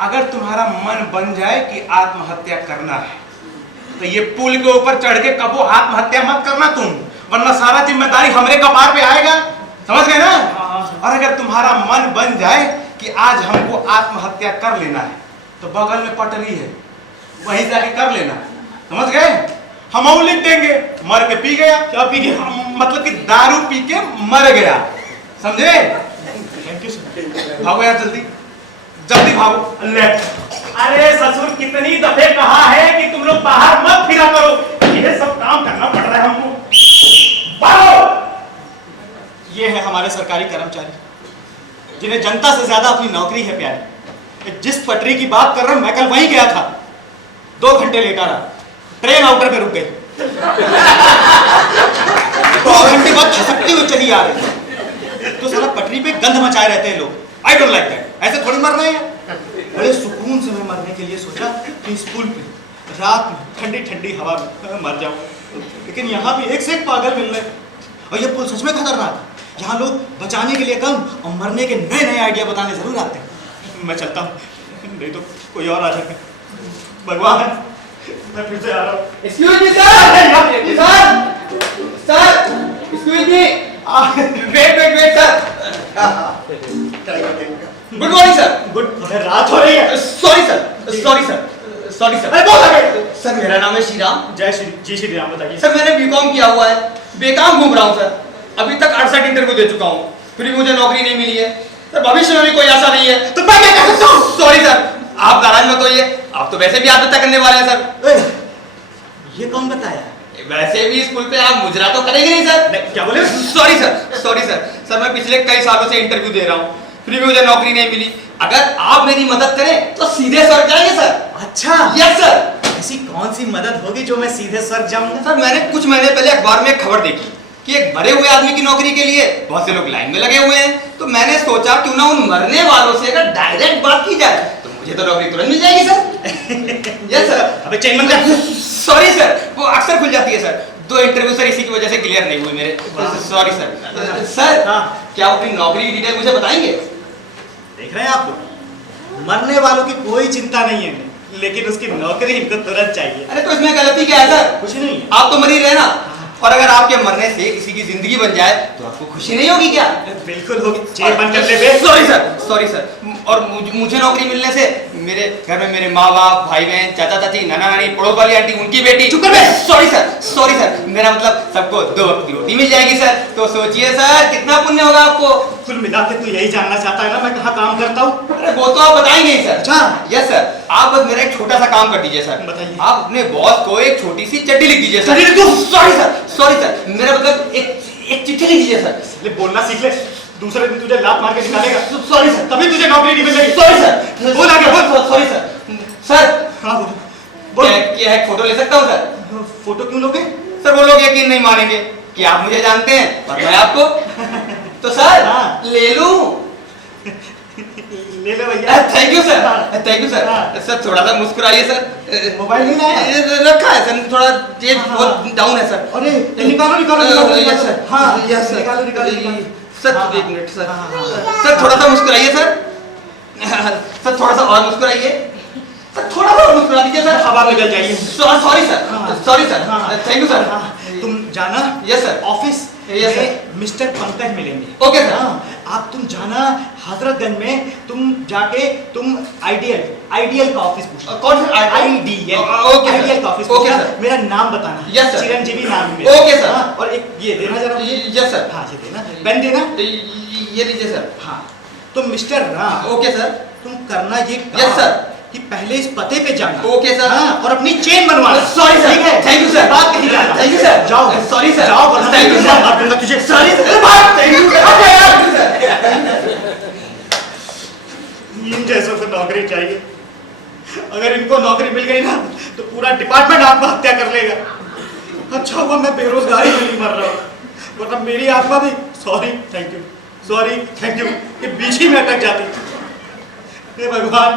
अगर तुम्हारा मन बन जाए कि आत्महत्या करना है तो ये पुल के ऊपर चढ़ के कबो आत्महत्या मत करना तुम, वरना सारा जिम्मेदारी हमरे कपार पे आएगा। समझ गए ना? और अगर तुम्हारा मन बन जाए कि आज हमको आत्महत्या कर लेना है तो बगल में पटरी है, वहीं जाके कर लेना। समझ गए? हम और लिख देंगे, मर के पी गया। क्या पी गया? मतलब कि दारू पी के मर गया। समझे? Thank you sir. भागो यार जल्दी जल्दी भागो। अरे ससुर, कितनी दफे कहा है कि तुम लोग बाहर मत फिरा करो, ये सब काम करना पड़ रहा है हमको। भागो। ये है हमारे सरकारी कर्मचारी जिन्हें जनता से ज्यादा अपनी नौकरी है प्यारी। जिस पटरी की बात कर रहे हैं, मैं कल वहीं गया था, 2 घंटे लेट आ रहा, ट्रेन आउटर पे रुक गई। 2 घंटे बाद खसकती हुई चली आ रही, तो साला पटरी पे गंध मचाए रहते हैं लोग। I don't like that. ऐसे थोड़ी मर रहे हैं। बड़े सुकून से मैं मरने के लिए सोचा कि इस पुल पे रात में ठंडी ठंडी हवा में मर जाऊं, लेकिन यहाँ भी एक से एक पागल मिल रहे। और ये पुल सच में खतरनाक है। यहाँ लोग बचाने के लिए कम और मरने के नए नए आइडिया बताने जरूर आते हैं। मैं चलता हूँ, नहीं तो कोई और आ जाए। भगवान, मैं फिर से आ रहा हूँ। Excuse me sir, sir excuse me, wait sir. Good morning sir. Good, रात हो रही है। Sorry sir. अरे बोल आगे। सर मेरा नाम है श्रीराम। जी श्री राम, बताइए। सर मैंने बीकॉम किया हुआ है, बेकाम घूम रहा हूँ सर। अभी तक 68 इंटरव्यू दे चुका हूँ, फिर भी मुझे नौकरी नहीं मिली है सर। भविष्य में भी कोई आशा नहीं है। तो मैं क्या कर सकता हूँ? सॉरी सर, आप नाराज मत होइए, आप तो वैसे भी आत्महत्या करने वाले हैं सर। ये कौन बताया? वैसे भी स्कूल पे आप मुजरा तो करेंगे नहीं सर। क्या बोले? सॉरी सर मैं पिछले कई सालों से इंटरव्यू दे रहा हूँ, फिर भी मुझे नौकरी नहीं मिली। अगर आप मेरी मदद करें तो सीधे स्वर्ग जाएंगे सर। अच्छा, यस सर। ऐसी कौन सी मदद होगी जो मैं सीधे स्वर्ग जाऊंगा? सर मैंने कुछ महीने पहले अखबार में एक खबर देखी कि एक मरे हुए आदमी की नौकरी के लिए बहुत से लोग लाइन में लगे हुए हैं, तो मैंने सोचा क्यों ना उन मरने वालों से अगर डायरेक्ट बात की जाए तो मुझे तो नौकरी तुरंत मिल जाएगी सर। Yes sir. अबे चेन बंद कर। सॉरी सर, वो अक्सर खुल जाती है सर। 2 इंटरव्यू सर इसी की वजह से क्लियर नहीं हुए मेरे। Sorry sir. सर हाँ। क्या आप अपनी नौकरी की डिटेल मुझे बताएंगे? देख रहे हैं आप लोग, मरने वालों की कोई चिंता नहीं है, लेकिन उसकी नौकरी इनको तुरंत चाहिए। अरे तो इसमें गलती क्या है सर? कुछ नहीं। आप तो मर ही रहे ना, और अगर आपके मरने से किसी की जिंदगी बन जाए तो आपको खुशी नहीं होगी क्या? बिल्कुल होगी। चेक बंद कर ले बे। Sorry sir. और मुझे नौकरी मिलने से मेरे घर में मेरे माँ बाप, भाई बहन, चाचा चाची, नाना नानी, पड़ोस वाली आंटी, उनकी बेटी। चुप कर बे। सॉरी सर, मेरा मतलब सबको 2 वक्त की रोटी मिल जाएगी सर। तो सोचिए सर कितना पुण्य होगा आपको। कुल मिला के तू यही जानना चाहता है ना मैं कहाँ काम करता हूँ? अरे वो तो आप बताएंगे ही सर। अच्छा। यस सर, आप बस मेरा एक छोटा सा काम कर दीजिए सर। बताइए। आप अपने बॉस को एक छोटी सी चिट्ठी लिख दीजिए सर। चिट्ठी लिख दूं? सॉरी सर, मेरा मतलब एक चिट्ठी लिख दीजिए सर। ले बोलना सीख ले, दूसरे दिन तुझे लात मार के निकालेगा। सॉरी सर, तभी तुझे नौकरी नहीं मिलेगी। Sorry sir. बोल आगे बोल। Sorry sir. हाँ बोल। क्या है, फोटो ले सकता हूँ सर? फोटो क्यों लोगे? सर वो लोग यकीन नहीं मानेंगे कि आप मुझे जानते हैं और मैं आपको। तो सर हाँ। ले लूं? ले ले भैया। Thank you sir. हाँ। सर थोड़ा सा मुस्कुराइए सर। मोबाइल नहीं लाया? रखा है सर, थोड़ा जेब बहुत डाउन है सर। अरे निकालो। Yes sir. हाँ यस सर। निकालो। सर हाँ, 1 मिनट सर। हाँ। सर थोड़ा सा मुस्कुराइए सर। सर थोड़ा सा और मुस्कुराइए। सर थोड़ा सा और मुस्कुरा दीजिए सर। हवा में जल जाइए। Sorry sir. हाँ। Thank you sir. तुम जाना। Yes sir. Office yes sir. में मिस्टर पंकज मिलेंगे। Okay sir. हाँ, आप तुम जाना हजरतगंज में, तुम जाके तुम आइडियल का ऑफिस पूछना। कौन सा? आइडियल। Okay sir. आइडियल का ऑफिस ओके पूछना। सर। मेरा नाम बताना। Yes sir. चिरंजीवी नाम है मेरा। Okay sir. हाँ, और एक ये देना जरा मुझे। Yes sir. हाँ ये देना, पेन देना। ये लीजिए सर। हाँ तो मिस्टर राम, ओके सर। तुम करना ये काम यस सर। कि पहले इस पते पे जाना। Okay sir. हाँ, और अपनी चेन बनवाना। Sorry sir. ठीक है? Thank you sir. बात कहीं जाना। Thank you sir. जाओ। Sorry sir. जाओ वरना थैंक यू सर। मार दूंगा तुझे। Sorry sir. Thank you sir. इन जैसों को नौकरी चाहिए। अगर इनको नौकरी मिल गई ना तो पूरा डिपार्टमेंट आत्महत्या कर लेगा। अच्छा हुआ मैं बेरोजगारी में नहीं मर रहा हूँ, वरना मेरी आत्मा भी सॉरी थैंक यू ये बीच ही में अटक जाती। हे भगवान,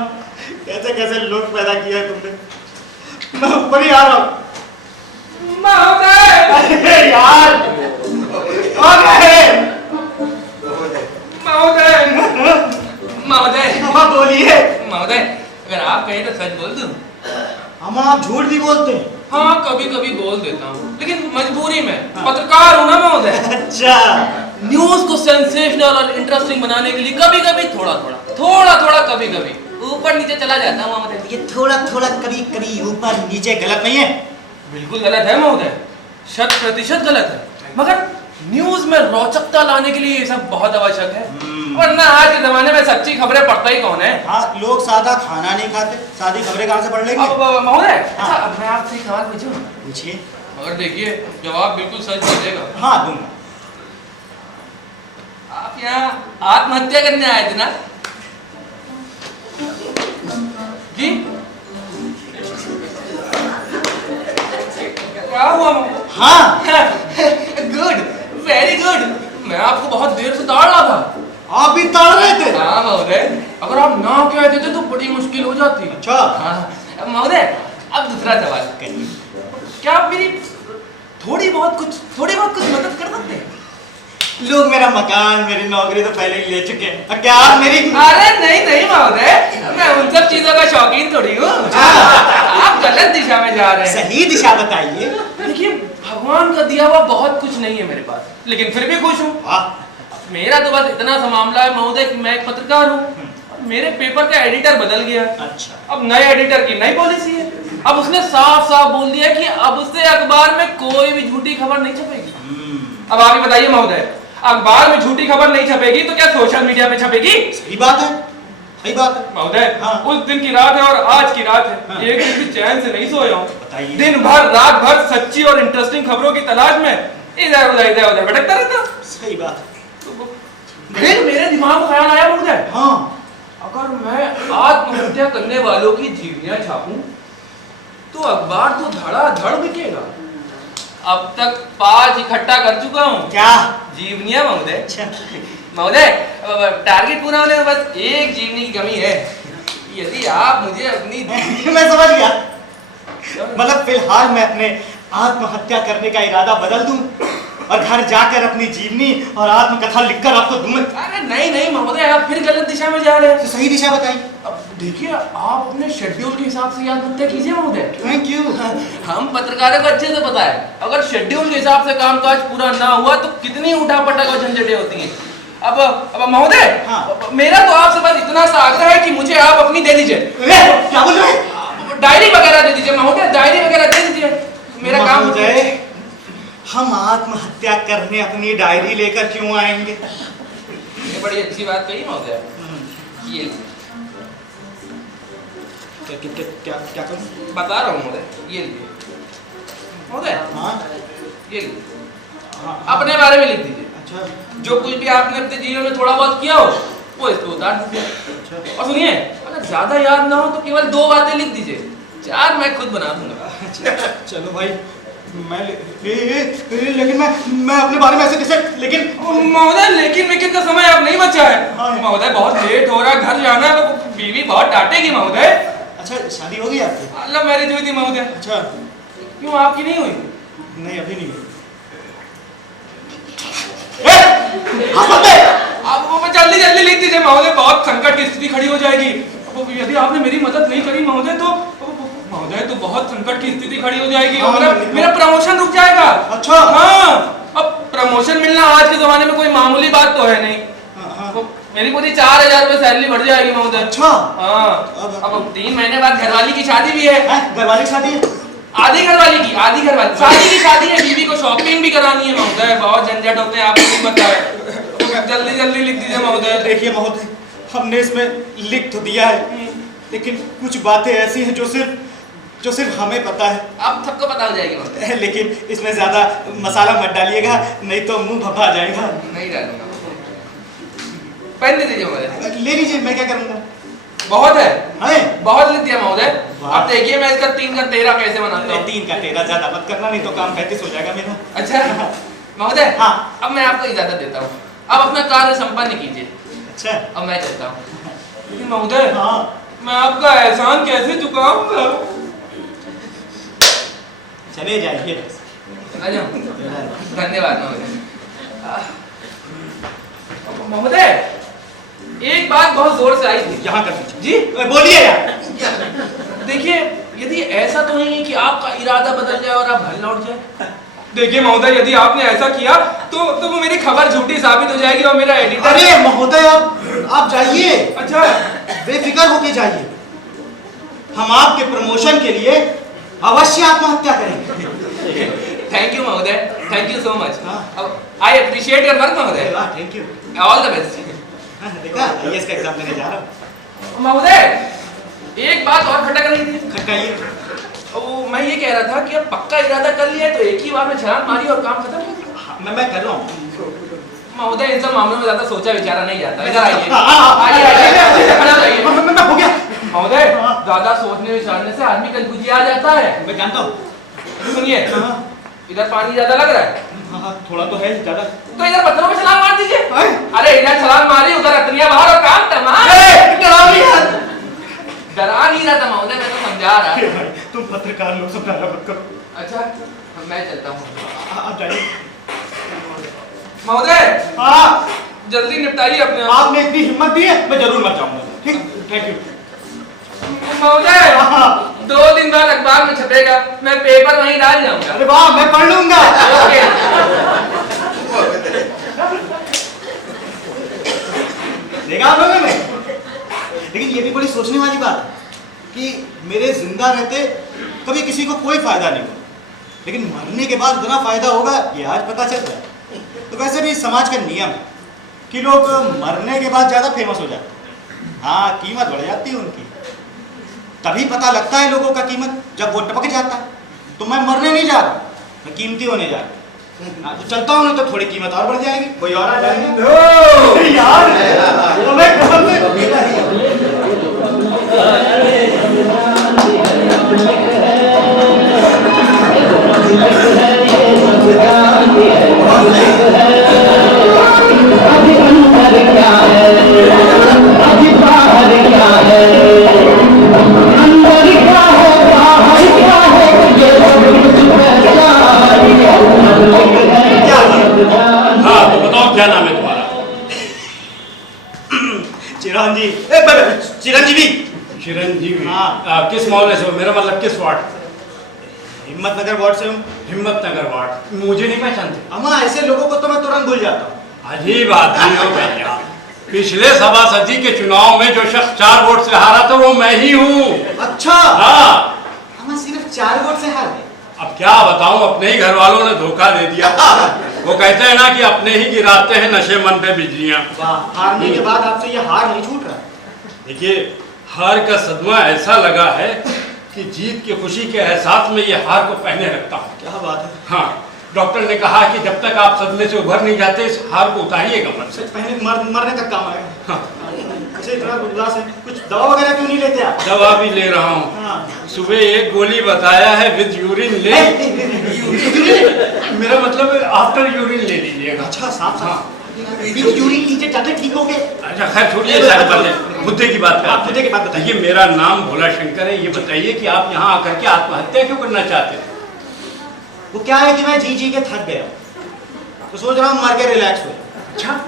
कैसे कैसे लोग पैदा किया है तुमने। मैं ऊपर ही आ रहा हूँ। अरे यार हाँ बोलिए। महोदय अगर आप कहें तो सच बोल दूं। हम आप झूठ भी बोलते हैं। हाँ कभी कभी बोल देता हूँ, लेकिन मजबूरी में। पत्रकार हूँ ना महोदय। अच्छा। न्यूज को सेंसेशनल और इंटरेस्टिंग बनाने के लिए कभी कभी थोड़ा कभी कभी ऊपर नीचे चला जाता हूँ महोदय। ये थोड़ा कभी ऊपर नीचे गलत नहीं है? बिल्कुल गलत है महोदय, 100% गलत है। मगर न्यूज में रोचकता लाने के लिए ये सब बहुत आवश्यक है, वरना आज के जमाने में सच्ची खबरें पढ़ता ही कौन है। हाँ, लोग सादा खाना नहीं खाते, सादी खबरें कहाँ से पढ़ लेंगे? अब महोदय हाँ। अच्छा मैं आपसे एक सवाल पूछूं? पूछिए। मगर देखिए जवाब बिल्कुल सच दीजिएगा। हाँ दूंगा। आप यहाँ आत्महत्या करने आए थे ना जी? क्या हुआ? हाँ गुड, वेरी गुड। मैं आपको बहुत देर से ताड़ रहा था। आप भी ताड़ रहे थे? हाँ महोदय, अगर आप ना कहते थे तो बड़ी मुश्किल हो जाती। अच्छा। हाँ महोदय, अब दूसरा सवाल करिए। क्या आप मेरी थोड़ी बहुत कुछ मदद कर सकते हैं? लोग मेरा मकान, मेरी नौकरी तो पहले ही ले चुके हैं, क्या आप मेरी? अरे नहीं महोदय, मैं उन सब चीजों का शौकीन थोड़ी हूँ। आप गलत दिशा में जा रहे हैं। सही दिशा बताइए। देखिए भगवान का दिया हुआ बहुत कुछ नहीं है मेरे पास, लेकिन फिर भी खुश हूँ। मेरा तो बस इतना सा मामला है महोदय कि मैं एक पत्रकार हूँ, मेरे पेपर का एडिटर बदल गया। अच्छा। अब नए एडिटर की नई पॉलिसी है। अब उसने साफ बोल दिया कि अब से अखबार में कोई भी झूठी खबर नहीं छपेगी। अब आप ही बताइए महोदय, अखबार में झूठी खबर नहीं छपेगी तो क्या सोशल मीडिया पे छपेगी? सही बात है महोदय। हाँ। उस दिन की रात है और आज की रात है। हाँ। एक दिन भी चैन से नहीं सोया हूँ। बताइए। दिन भर रात भर सच्ची और इंटरेस्टिंग खबरों की तलाश में इधर उधर भटकता रहता। सही बात। फिर मेरे दिमाग में ख्याल आया महोदय, हाँ अगर मैं आत्महत्या करने वालों की जीवनियां छापूं तो अखबार तो धड़ाधड़ बिकेगा। अब तक 5 इकट्ठा कर चुका हूँ। क्या? जीवनियां महोदय। अच्छा। महोदय टारगेट पूरा होने में बस एक जीवनी की कमी है। यदि आप मुझे अपनी मैं समझ गया। मतलब फिलहाल मैं अपने आत्महत्या करने का इरादा बदल दूं और घर जाकर अपनी जीवनी और आत्मकथा लिखकर आपको दूंगा। अरे नहीं महोदय, आप फिर गलत दिशा में जा रहे हैं। तो सही दिशा बताइए। अब देखिए आप अपने शेड्यूल के हिसाब से याद रखते कीजिए महोदय। Thank you. हम पत्रकारों को अच्छे से पता है, अगर शेड्यूल के हिसाब से कामकाज पूरा ना हुआ तो कितनी उठापटक और झंझटें होती हैं। अब महोदय, हाँ। मेरा तो आपसे बस इतना सा आग्रह है कि मुझे आप अपनी दे दीजिए, क्या बोल रहे हैं? डायरी वगैरह दे दीजिए महोदय, डायरी वगैरह दे दीजिए, मेरा काम हो जाए। महोदय, हम आत्महत्या करने अपनी डायरी लेकर क्यों आएंगे? ये बड़ी अच्छी बात कही महोदय। ये क्या करूं? बता रहा हूँ महोदय, ये लीजिए महोदय, हाँ ये लीजिए, हाँ, अपने बारे में लिख दीजिए। अच्छा जो कुछ भी आपने अपने जीवन में थोड़ा बहुत किया हो वो इस पे उतार दीजिए। अच्छा और सुनिए, अगर ज्यादा याद ना हो तो केवल 2 बातें लिख दीजिए, 4 मैं खुद बना दूंगा। चलो भाई, लेकिन मैं अपने बारे में ऐसे कैसे? लेकिन महोदय, लेकिन का समय अब नहीं बचा है हाँ। महोदय, बहुत लेट हो रहा है, घर जाना है, तो बीवी बहुत डांटेगी महोदय। अच्छा, शादी हो गई आपकी? लव मैरिज हुई थी महोदय। अच्छा, क्यों आपकी नहीं हुई? नहीं अभी नहीं हुई। अब वो जल्दी जल्दी लिख दीजिए महोदय, बहुत संकट की स्थिति खड़ी हो जाएगी। अब यदि आपने मेरी मदद नहीं करी महोदय तो बहुत संकट की स्थिति खड़ी हो जाएगी और मेरा प्रमोशन रुक जाएगा। अच्छा। हाँ, अब प्रमोशन मिलना आज के जमाने में कोई मामूली बात तो है नहीं। तो मेरी पूरी 4000 रुपए सैलरी बढ़ जाएगी महोदय। अच्छा। हाँ, अब 3 महीने बाद घरवाली की शादी भी है। घरवाली शादी है? आधी घरवाली शादी की शादी है, बीवी को शॉपिंग भी करानी है महोदय, बहुत झंझट होते हैं, आपको नहीं पता है। जल्दी जल्दी लिख दीजिए महोदय। देखिए महोदय, हमने इसमें लिख तो दिया है, लेकिन कुछ बातें ऐसी हैं जो सिर्फ हमें पता है। अब सबको पता हो जाएगी महोदय। लेकिन इसमें ज्यादा मसाला मत डालिएगा, नहीं तो मुंह भभा जाएगा। नहीं डालूंगा। पेन दे दीजिए महोदय। ले लीजिए, मैं क्या करूंगा? बहुत है, बहुत लिख दिया महोदय। अब देखिए मैं इसका 3 का 13 कैसे बनाता हूँ। 3 का 13 ज्यादा मत करना, नहीं तो काम 35 हो जाएगा मेरा। अच्छा महोदय, हाँ। अब मैं आपको इजाजत देता हूँ, अब अपना कार्य संपन्न कीजिए। अच्छा, अब मैं चलता हूँ। लेकिन महोदय, हाँ, मैं आपका एहसान कैसे चुकाऊंगा? चले जाइए। चला जाऊं? धन्यवाद महोदय। महोदय, एक बात बहुत जोर से आई थी। यहाँ कर दीजिए। जी बोलिए यार। देखिए, यदि ऐसा तो नहीं है कि आपका इरादा बदल जाए और आप घर लौट जाए। देखिए महोदय, यदि आपने ऐसा किया तो वो मेरी खबर झूठी साबित हो जाएगी और मेरा एडिटर। अरे महोदय, आप जाइए। अच्छा, बेफिक्र होके जाइए, हम आपके प्रमोशन के लिए अवश्य आत्महत्या करेंगे। थैंक यू महोदय, थैंक यू सो मच। हाँ। आई अप्रिशिएट योर वर्क महोदय। Thank you. All the best. देखा, IAS का एग्जाम देने जा रहा हूँ। महोदय, एक बात और खटक रही थी। खटकाइए। वो मैं ये कह रहा था कि अब पक्का इरादा कर लिया है तो एक ही बार में छलांग मारी और काम खत्म कर दिया। मैं कर रहा हूँ। महोदय, इन सब मामलों में ज्यादा सोचा विचारा नहीं जाता। इधर आइए, मैं हो गया। महोदय, ज्यादा सोचने विचारने से आदमी कंफ्यूज आ जाता है। मैं जानता हूँ। सुनिए, इधर पानी ज्यादा लग रहा है। हाँ, थोड़ा तो है ज्यादा। तो इधर पत्थरों में छलांग मार दीजिए। अरे इधर छलांग मारी, उधर अतरिया बाहर और काम तमाम। डरा नहीं रहा था महोदय, मैं तो समझा रहा। तुम पत्रकार लोग समझाना मत करो। अच्छा, मैं चलता हूँ। आप जाइए। महोदय, हाँ, जल्दी निपटाइए अपने आप। आपने इतनी हिम्मत दी है, मैं जरूर मर जाऊंगा। ठीक, थैंक यू। महोदय, 2 दिन बाद अखबार में छपेगा, मैं पेपर वहीं डाल जाऊंगा। अरे वाह, मैं पढ़ लूंगा। देखा आप लोगों ने? लेकिन ये भी बड़ी सोचने वाली बात है कि मेरे जिंदा रहते कभी किसी को कोई फायदा नहीं हुआ, लेकिन मरने के बाद इतना फायदा होगा ये आज पता चल रहा है। तो वैसे भी समाज का नियम है कि लोग मरने के बाद ज्यादा फेमस हो जाते हैं। हाँ, कीमत बढ़ जाती है उनकी। तभी पता लगता है लोगों का कीमत जब वो टपक जाता है। तो मैं मरने नहीं जा रहा, मैं कीमती होने जा रहा। तो चलता हूँ, तो थोड़ी कीमत और बढ़ जाएगी, कोई और आ जाएगा। यार, अभी अंदर क्या है, अभी बाहर क्या है, अंदर क्या है, बाहर क्या है, ये सब कुछ हाँ, तो बताओ क्या नाम है तुम्हारा? चिरंजीवी। किस मोहल्ले से हो? मेरा मतलब किस वार्ड? हिम्मत नगर वार्ड से हूँ। हिम्मत नगर वार्ड। मुझे नहीं पहचानते? अम्मा, ऐसे लोगों को तो मैं तुरंत भूल जाता हूँ। अजीब आदमी हो भैया। पिछले सभासदी के चुनाव में जो शख्स 4 वोट से हारा था वो मैं ही हूँ। अच्छा, हाँ। अम्मा सिर्फ 4 वोट से हार गए। अब क्या बताऊं, अपने ही घर वालों ने धोखा दे दिया। वो कहते हैं ना कि अपने ही गिराते हैं नशे मन पे बिजलियां। हारने के बाद आपसे ये हार नहीं छूट रहा। देखिए, हार का सदमा ऐसा लगा है कि जीत की खुशी के एहसास में ये हार को पहने रखता हूँ। क्या बात है। हाँ, डॉक्टर ने कहा कि जब तक आप सदमे से उभर नहीं जाते इस हार को उतारिएगा मन से। पहले मरने तक काम आएगा। हाँ। अच्छा, इतना उदास है, कुछ दवा वगैरह क्यों नहीं लेते आप? दवा भी ले रहा हूँ। हाँ। सुबह 1 गोली बताया है विद यूरिन ले। मेरा मतलब आफ्टर यूरिन ले लीजिएगा। अच्छा, साफ साफ यूरिन लीजिए, ज्यादा ठीक हो गए। अच्छा, खैर छोड़िए सारी बातें, मुद्दे की बात आप मुद्दे की बात बताइए। देखिए, मेरा नाम भोला शंकर है। ये बताइए कि आप यहाँ आकर के आत्महत्या क्यों करना चाहते थे? वो क्या है कि मैं जी के थक गया, तो सोच रहा हूँ मर के रिलैक्स हो। अच्छा।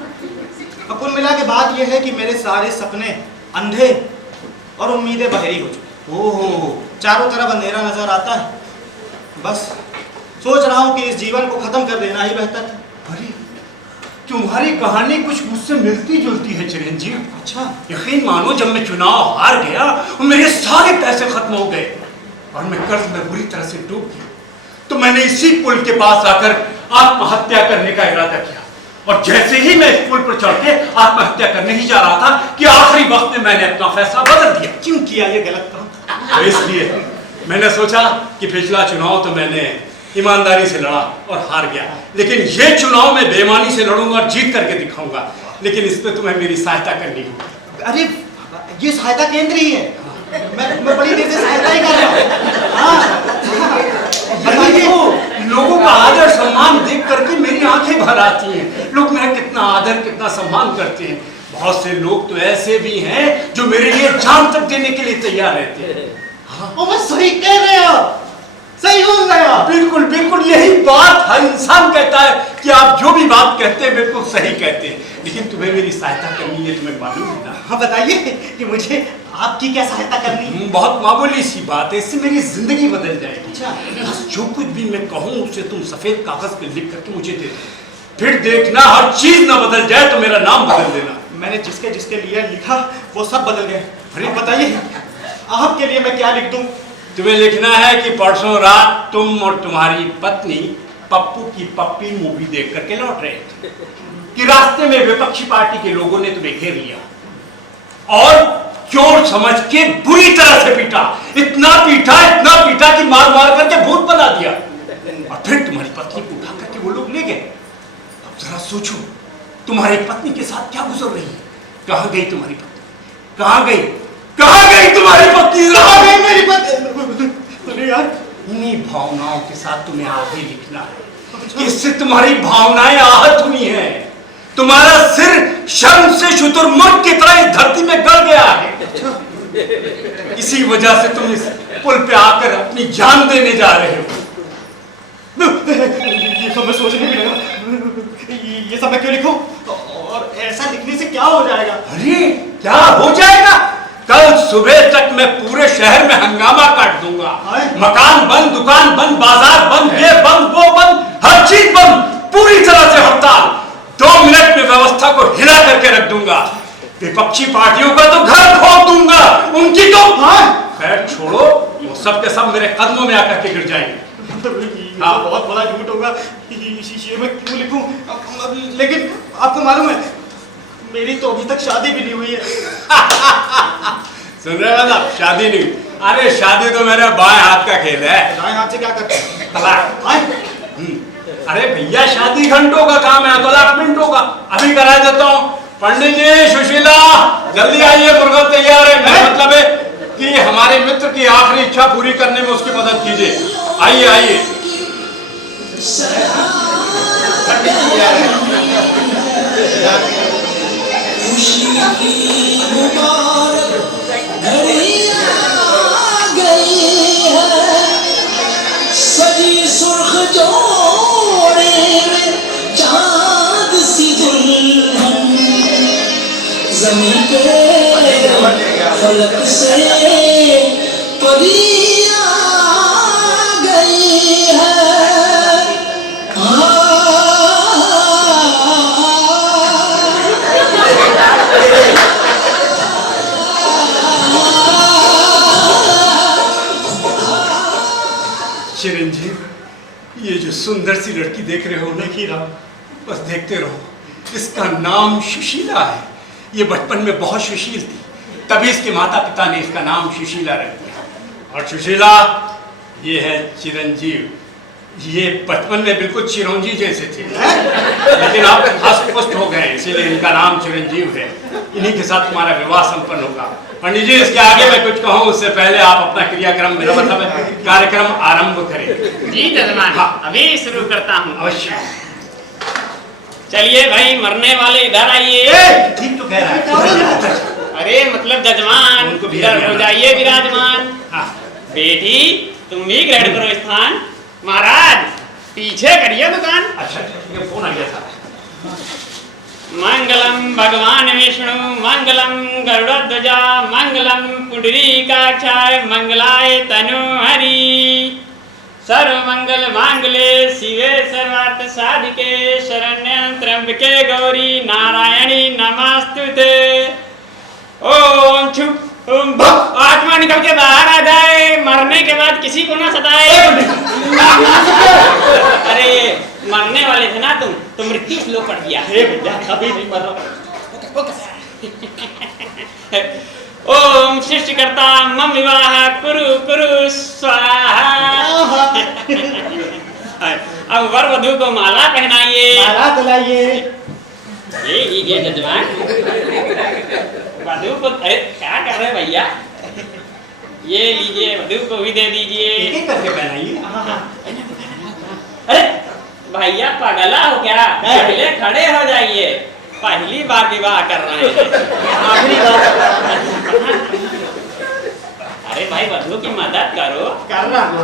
अब कुल मिला के बात यह है कि मेरे सारे सपने अंधे और उम्मीदें बहरी हो चुकी। ओहो, चारों तरफ अंधेरा नजर आता है। बस सोच रहा हूँ कि इस जीवन को खत्म कर देना ही बेहतर है। अरे, तुम्हारी कहानी कुछ मुझसे मिलती जुलती है चिरंजीव। अच्छा। यकीन मानो, जब मैं चुनाव हार गया और मेरे सारे पैसे खत्म हो गए और मैं कर्ज में बुरी तरह से डूब गया, तो मैंने इसी पुल के पास आकर आत्महत्या करने का इरादा किया। और जैसे ही मैं इस पुल पर चढ़ के आत्महत्या करने ही जा रहा था कि आखिरी वक्त में मैंने अपना फैसला बदल दिया। क्यों किया ये गलत काम? तो इसलिए मैंने सोचा कि पिछला चुनाव तो मैंने ईमानदारी से लड़ा और हार गया, लेकिन ये चुनाव मैं बेईमानी से लड़ूंगा और जीत करके दिखाऊंगा। लेकिन इसमें तुम्हें मेरी सहायता करनी होगी। अरे, ये सहायता केंद्र ही है। मैं बड़ी देर से सहायता ही कर रहा हूँ। हाँ। लोगों का आदर सम्मान देख करके मेरी आंखें भर आती हैं। लोग मेरा कितना आदर कितना सम्मान करते हैं। बहुत से लोग तो ऐसे भी हैं जो मेरे लिए जान तक देने के लिए तैयार रहते हैं। हाँ। मैं सही कह रहे हो, सही बोल रहे हो। बिल्कुल बिल्कुल, यही बात हर इंसान कहता है कि आप जो भी बात कहते हैं बिल्कुल सही कहते हैं। लेकिन तुम्हें मेरी सहायता करनी है, तुम्हें मालूम है ना? हाँ, बताइए कि मुझे आपकी क्या सहायता करनी है। बहुत मामूली सी बात है, इससे मेरी जिंदगी बदल जाएगी। अच्छा। बस जो कुछ भी मैं कहूँ उसे तुम सफेद कागज पे लिख करके मुझे दे दो। फिर देखना हर चीज ना बदल जाए तो मेरा नाम बदल देना। मैंने जिसके जिसके लिए लिखा वो सब बदल गए। अरे बताइए, आपके लिए मैं क्या लिख दूं? तुम्हें लिखना है कि परसों रात तुम और तुम्हारी पत्नी पप्पू की पप्पी मूवी देख करके लौट रहे थे कि रास्ते में विपक्षी पार्टी के लोगों ने तुम्हें घेर लिया और चोर समझ के बुरी तरह से पीटा। इतना पीटा कि मार मार करके भूत बना दिया। और फिर तुम्हारी पत्नी को उठा करके वो लोग ले गए। अब जरा सोचो, तुम्हारी पत्नी के साथ क्या गुजर रही है? कहाँ गई तुम्हारी पत्नी? कहाँ गई तुम्हारी पत्नी? कहाँ गई मेरी पत्नी? अरे यार, इन्हीं भावनाओं के साथ तुम्हें आगे लिखना है। इससे तुम्हारी भावनाएं आहत हुई हैं। तुम्हारा सिर शर्म से शुतुरमुर्ग की तरह इस धरती में गड़ गया है। इसी वजह से तुम इस पुल पे आकर अपनी जान देने जा रहे हो। ये सब मैं सोचने भी लगा। ये सब मैं क्यों लिखूं? और ऐसा लिखने से क्या हो जाएगा? अरे, क्या हो जाएगा? कल सुबह तक मैं पूरे शहर में हंगामा काट दूंगा। मकान बंद, दुकान बंद, बाजार बंद, ये बंद, वो बंद, हर चीज बंद, पूरी तरह से हड़ताल। 2 मिनट में व्यवस्था को हिला करके रख दूंगा। विपक्षी पार्टियों का तो घर खोद दूंगा, उनकी तो खैर छोड़ो, वो सब के सब मेरे कदमों में आकर के गिर जाएंगे। हाँ, बहुत बड़ा झूठ होगा। ये मैं क्यों लिखूं? लेकिन आपको मालूम है मेरी तो अभी तक शादी भी नहीं हुई है। सुन रहे हो ना, शादी नहीं? अरे शादी तो मेरे बाएं हाथ का खेल है। दाएं हाथ से क्या करते हैं? तलाक। अरे भैया, शादी घंटों का काम है, तलाक मिनटों का। अभी करा देता हूँ। पंडित जी, सुशीला, जल्दी आइए, मुर्गा तैयार है। मेरा मतलब है कि हमारे मित्र की आखिरी इच्छा पूरी करने में उसकी मदद कीजिए। आइए आइए। सजी सुर्ख जोड़े में चांद सी दुल्हन, जमीन पे फलक से डोली आ गई है। चिरंजीव, ये जो सुंदर सी लड़की देख रहे हो, देखी रहा बस देखते रहो। इसका नाम सुशीला है। ये बचपन में बहुत सुशील थी, तभी इसके माता पिता ने इसका नाम सुशीला रख दिया। और सुशीला, ये है चिरंजीव। ये बचपन में बिल्कुल चिरंजीव जैसे थे, लेकिन आप हष्ट पुष्ट हो गए, इसीलिए इनका नाम चिरंजीव है। इन्हीं के साथ तुम्हारा विवाह संपन्न होगा। पंडित जी, इसके आगे मैं कुछ कहूँ उससे पहले आप अपना क्रियाक्रम, मेरा मतलब कार्यक्रम आरंभ करें। जी जजमान, हाँ। अभी शुरू करता हूँ। अवश्य। चलिए भाई, मरने वाले इधर आइए। ठीक तो कह रहा है। अरे मतलब जजमान, उनको भी इधर हो आना। जाइए विराजमान। हाँ। बेटी, तुम भी ग्रहण करो स्थान। महाराज, पीछे करिए दुकान। अच्छा, ठीक है, फोन आ गया था। मंगलम भगवान विष्णु, मंगलम गरुड़ध्वजा, मंगलम पुंडरीकाक्षाय, मंगलाय तनु हरि। सर्व मंगल मांगले शिवे सर्वार्थ साधिके, शरण्य त्र्यंबके गौरी नारायणी नमस्तुते। ओम छुप ओम भक, आत्मा निकल के बाहर आ जाए, मरने के बाद किसी को ना सताए। अरे मरने वाले थे ना तुम मृत्यु श्लोक पढ़ दिया। अभी नहीं मर रहा। ओम सृष्टिकर्ता मम विवाह कुरु कुरु स्वाहा। अब वर वधू को माला पहनाइए। माला दिलाइए। ये लीजिए जजमान। वधू को, अरे क्या कर रहे भैया, ये लीजिए, वधू को भी दे दीजिए। एक करके पहनाइए। अरे भैया पागला हो क्या, पहले खड़े हो जाइए, पहली बार विवाह कर रहे हैं। आखिरी बार अरे भाई वधू की मदद करो। कर रहा हूँ।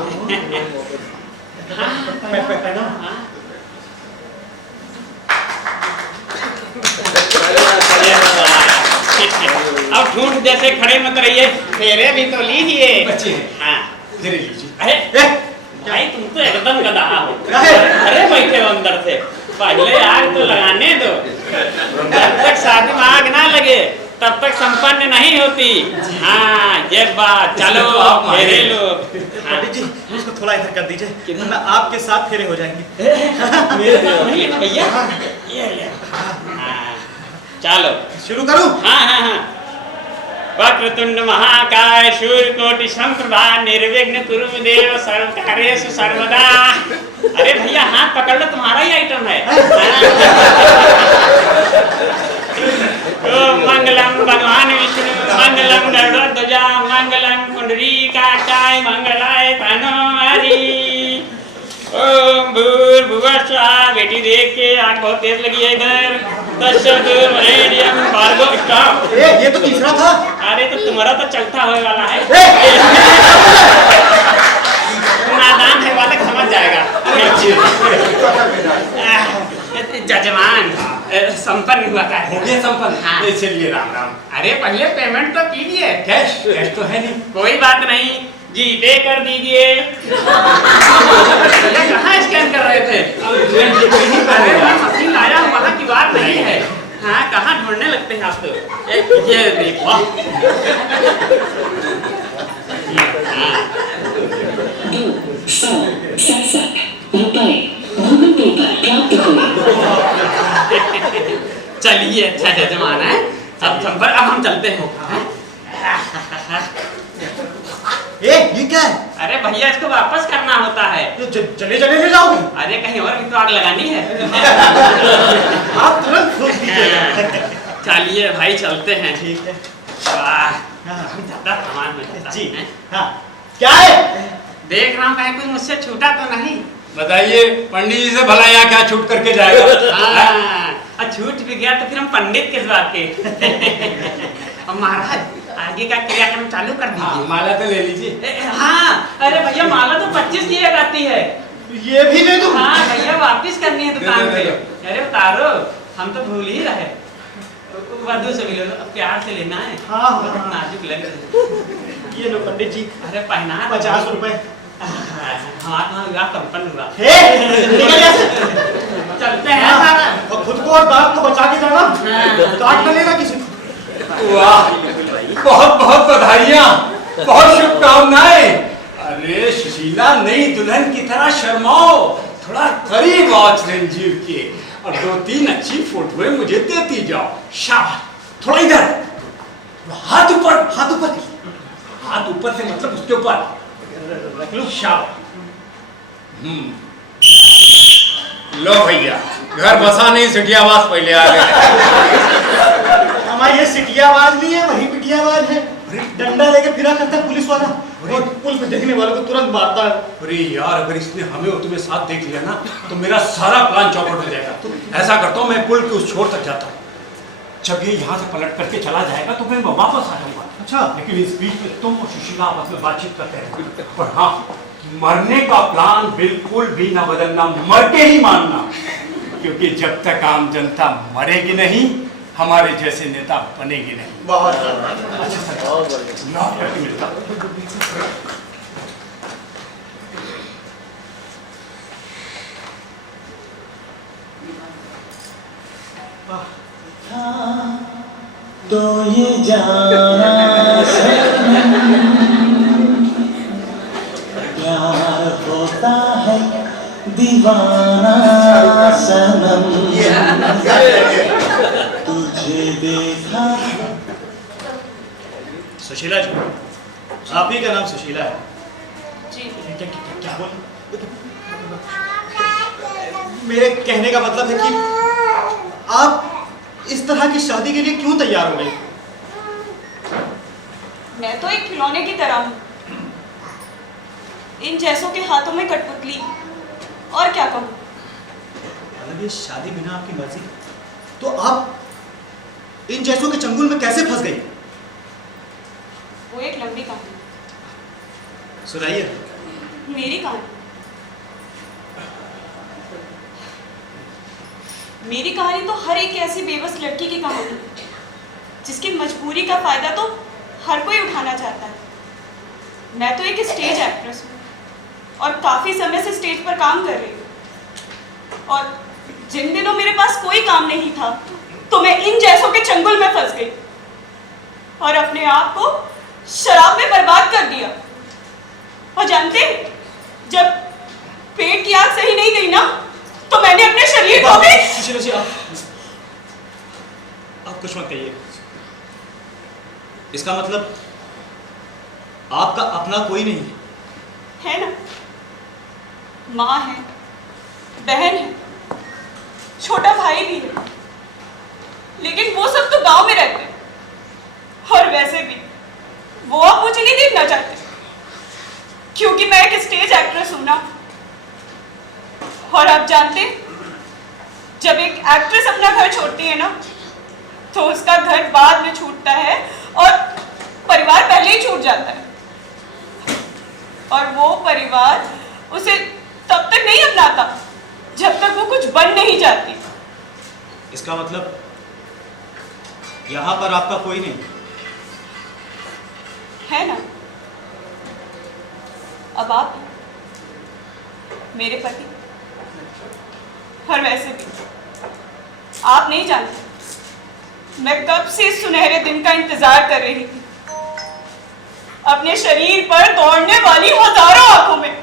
अब झूठ जैसे खड़े मत रहिए, फेरे भी तो लीजिए। बच्चे हैं। हाँ। धीरे लीजिए। अरे भाई तुम तो एकदम गधा हो। अरे बैठे हो अंदर से, पहले आग तो लगाने दो। जब तक शादी में आग ना लगे तब तक संपन्न नहीं होती। हाँ ये बात, चलो फेरे लो। पंडित जी, इसको थोड़ा इधर कर दीजिए, वरना आपके साथ फेरे हो जाएंगे। मेरे साथ नहीं है भैया, ये ले। हाँ, चलो शुरू करूं? हाँ हाँ हाँ। वक्रतुंड महाकाय सूर्यकोटि समप्रभा निर्विघ्न कुरु मे देव सर्वकार्येषु सर्वदा। अरे भैया हाथ पकड़ लो, तुम्हारा ही आइटम है। ओम मंगलम भगवान विष्णु, मंगलम गरुड़ध्वजा, मंगलम पुंडरीकाक्षाय, मंगलाय तनु हरि। ओम भूर्भुवः स्वः। बेटी देख के आग बहुत तेज लगी है इधर। तत्सवितुर्वरेण्यं भर्गो। स्टॉप। ये तो तीसरा था। अरे तो तुम्हारा तो चौथा होने वाला है। नादान है वाला समझ जाएगा। जजमान, संपन्न हुआ था। हो गया संपन्न। हाँ। चलिए, राम राम। अरे पहले पेमेंट तो कीजिए। कैश कैश तो है नहीं। कोई बात नहीं, जी पे कर दीजिए। कहाँ स्कैन कर रहे थे? अरे मशीन लाया हूँ, वहाँ की बात नहीं है। हाँ कहाँ ढूंढने लगते हैं आप तो। ये देखो। चलिए अच्छा जजमान है। अब हम चलते हैं। ये क्या है? अरे भैया इसको वापस करना होता है। चले चले ले जाओगे? अरे कहीं और भी तो आग लगानी है। आप तुरंत खोज दीजिए। चलिए भाई चलते हैं। ठीक है। वाह, हाँ। ज्यादा सामान में जी हाँ। क्या है? देख रहा हूँ कहीं कोई मुझसे छूटा तो नहीं। बताइए पंडित जी से भला यहाँ क्या छूट करके जाएगा? हाँ, छूट भी गया तो फिर हम पंडित किस बात के। अब महाराज आगे का क्रियाक्रम चालू कर दीजिए। माला तो ले लीजिए। हाँ अरे भैया माला तो 25 की एक आती है। ये भी दे दूं? हाँ भैया वापिस करनी है दुकान पे। अरे उतारो, हम तो भूल ही रहे। वधू से मिलो, प्यार से लेना है। हाँ। नाजुक लग रहा है। ये लो पंडित जी, अरे पहना 50 रुपए। हमारा कंपन हुआ निकल यहाँ से। चलते हैं सारा। और खुद को और बाप को बचा के जाना, काट न लेना किसी को। वाह, बहुत बहुत बधाइयाँ, बहुत शुभकामनाएं। अरे सुशीला, नई दुल्हन की तरह शर्माओ, थोड़ा करीब आओ चिरंजीव के, और 2-3 अच्छी फोटोएं मुझे देती जाओ। शाबाश, थोड़ा इधर, हाथ ऊपर, हाथ ऊपर, हाथ ऊपर से मतलब उसके ऊपर रख लो। शाबाश। लो भैया, घर बसा नहीं, सिटियावास पहले आ गए। हमारी ये सिटियावाज नहीं है, वही पिटियावाज है। डंडा लेके फिरा करता है पुलिस वाला, और पुल पे देखने वालों को तुरंत मारता है। अरे यार, अगर इसने हमें और तुम्हें साथ देख लिया ना, तो मेरा सारा प्लान चौपट हो जाएगा। तो ऐसा करता हूँ, मैं पुल के उस छोर तक जाता हूँ। जब ये यहाँ से पलट करके चला जाएगा तो मैं वापस आ जाऊंगा। अच्छा, लेकिन इस बीच में तुम और सुशीला आपस में बातचीत करते हैं। पर हाँ, मरने का प्लान बिल्कुल भी ना बदलना, मर के ही मानना, क्योंकि जब तक आम जनता मरेगी नहीं, हमारे जैसे नेता बनेगी नहीं। बहुत लौट करके मिलता हूं। तो ये जाना प्यार होता है दीवाना सनम, तुझे देखा। सुशीला जी, आप ही का नाम सुशीला है जी। क्या बोल? मेरे कहने का मतलब है कि आप इस तरह की शादी के लिए क्यों तैयार हो गई? मैं तो एक खिलौने की तरह हूँ, इन जैसों के हाथों में कठपुतली, और क्या कहूँ। मतलब ये शादी बिना आपकी मर्जी, तो आप इन जैसों के चंगुल में कैसे फंस गई? वो एक लंबी कहानी। सुनाइए। मेरी कहानी? मेरी कहानी तो हर एक ऐसी बेबस लड़की की कहानी है, जिसकी मजबूरी का फायदा तो हर कोई उठाना चाहता है। मैं तो एक स्टेज एक्ट्रेस हूँ, और काफी समय से स्टेज पर काम कर रही हूँ, और जिन दिनों मेरे पास कोई काम नहीं था, तो मैं इन जैसों के चंगुल में फंस गई, और अपने आप को शराब में बर्बाद कर दिया। और जानते, जब पेट की आग सही नहीं गई ना, तो मैंने अपने शरीर को भी। सुशीला जी, आप कुछ मत कहिए। इसका मतलब आपका अपना कोई नहीं है ना? माँ है, बहन है, छोटा भाई भी है, लेकिन वो सब तो गांव में रहते हैं, और वैसे भी वो अब मुझे नहीं देखना चाहते, क्योंकि मैं एक स्टेज एक्ट्रेस हूं ना। और आप जानते, जब एक एक्ट्रेस अपना घर छोड़ती है ना, तो उसका घर बाद में छूटता है, और परिवार पहले ही छूट जाता है, और वो परिवार उसे तब तक नहीं अपनाता जब तक वो कुछ बन नहीं जाती। इसका मतलब यहाँ पर आपका कोई नहीं है ना? अब आप मेरे पति, और वैसे भी आप नहीं जानते, मैं कब से इस सुनहरे दिन का इंतजार कर रही थी। अपने शरीर पर दौड़ने वाली हजारों आंखों में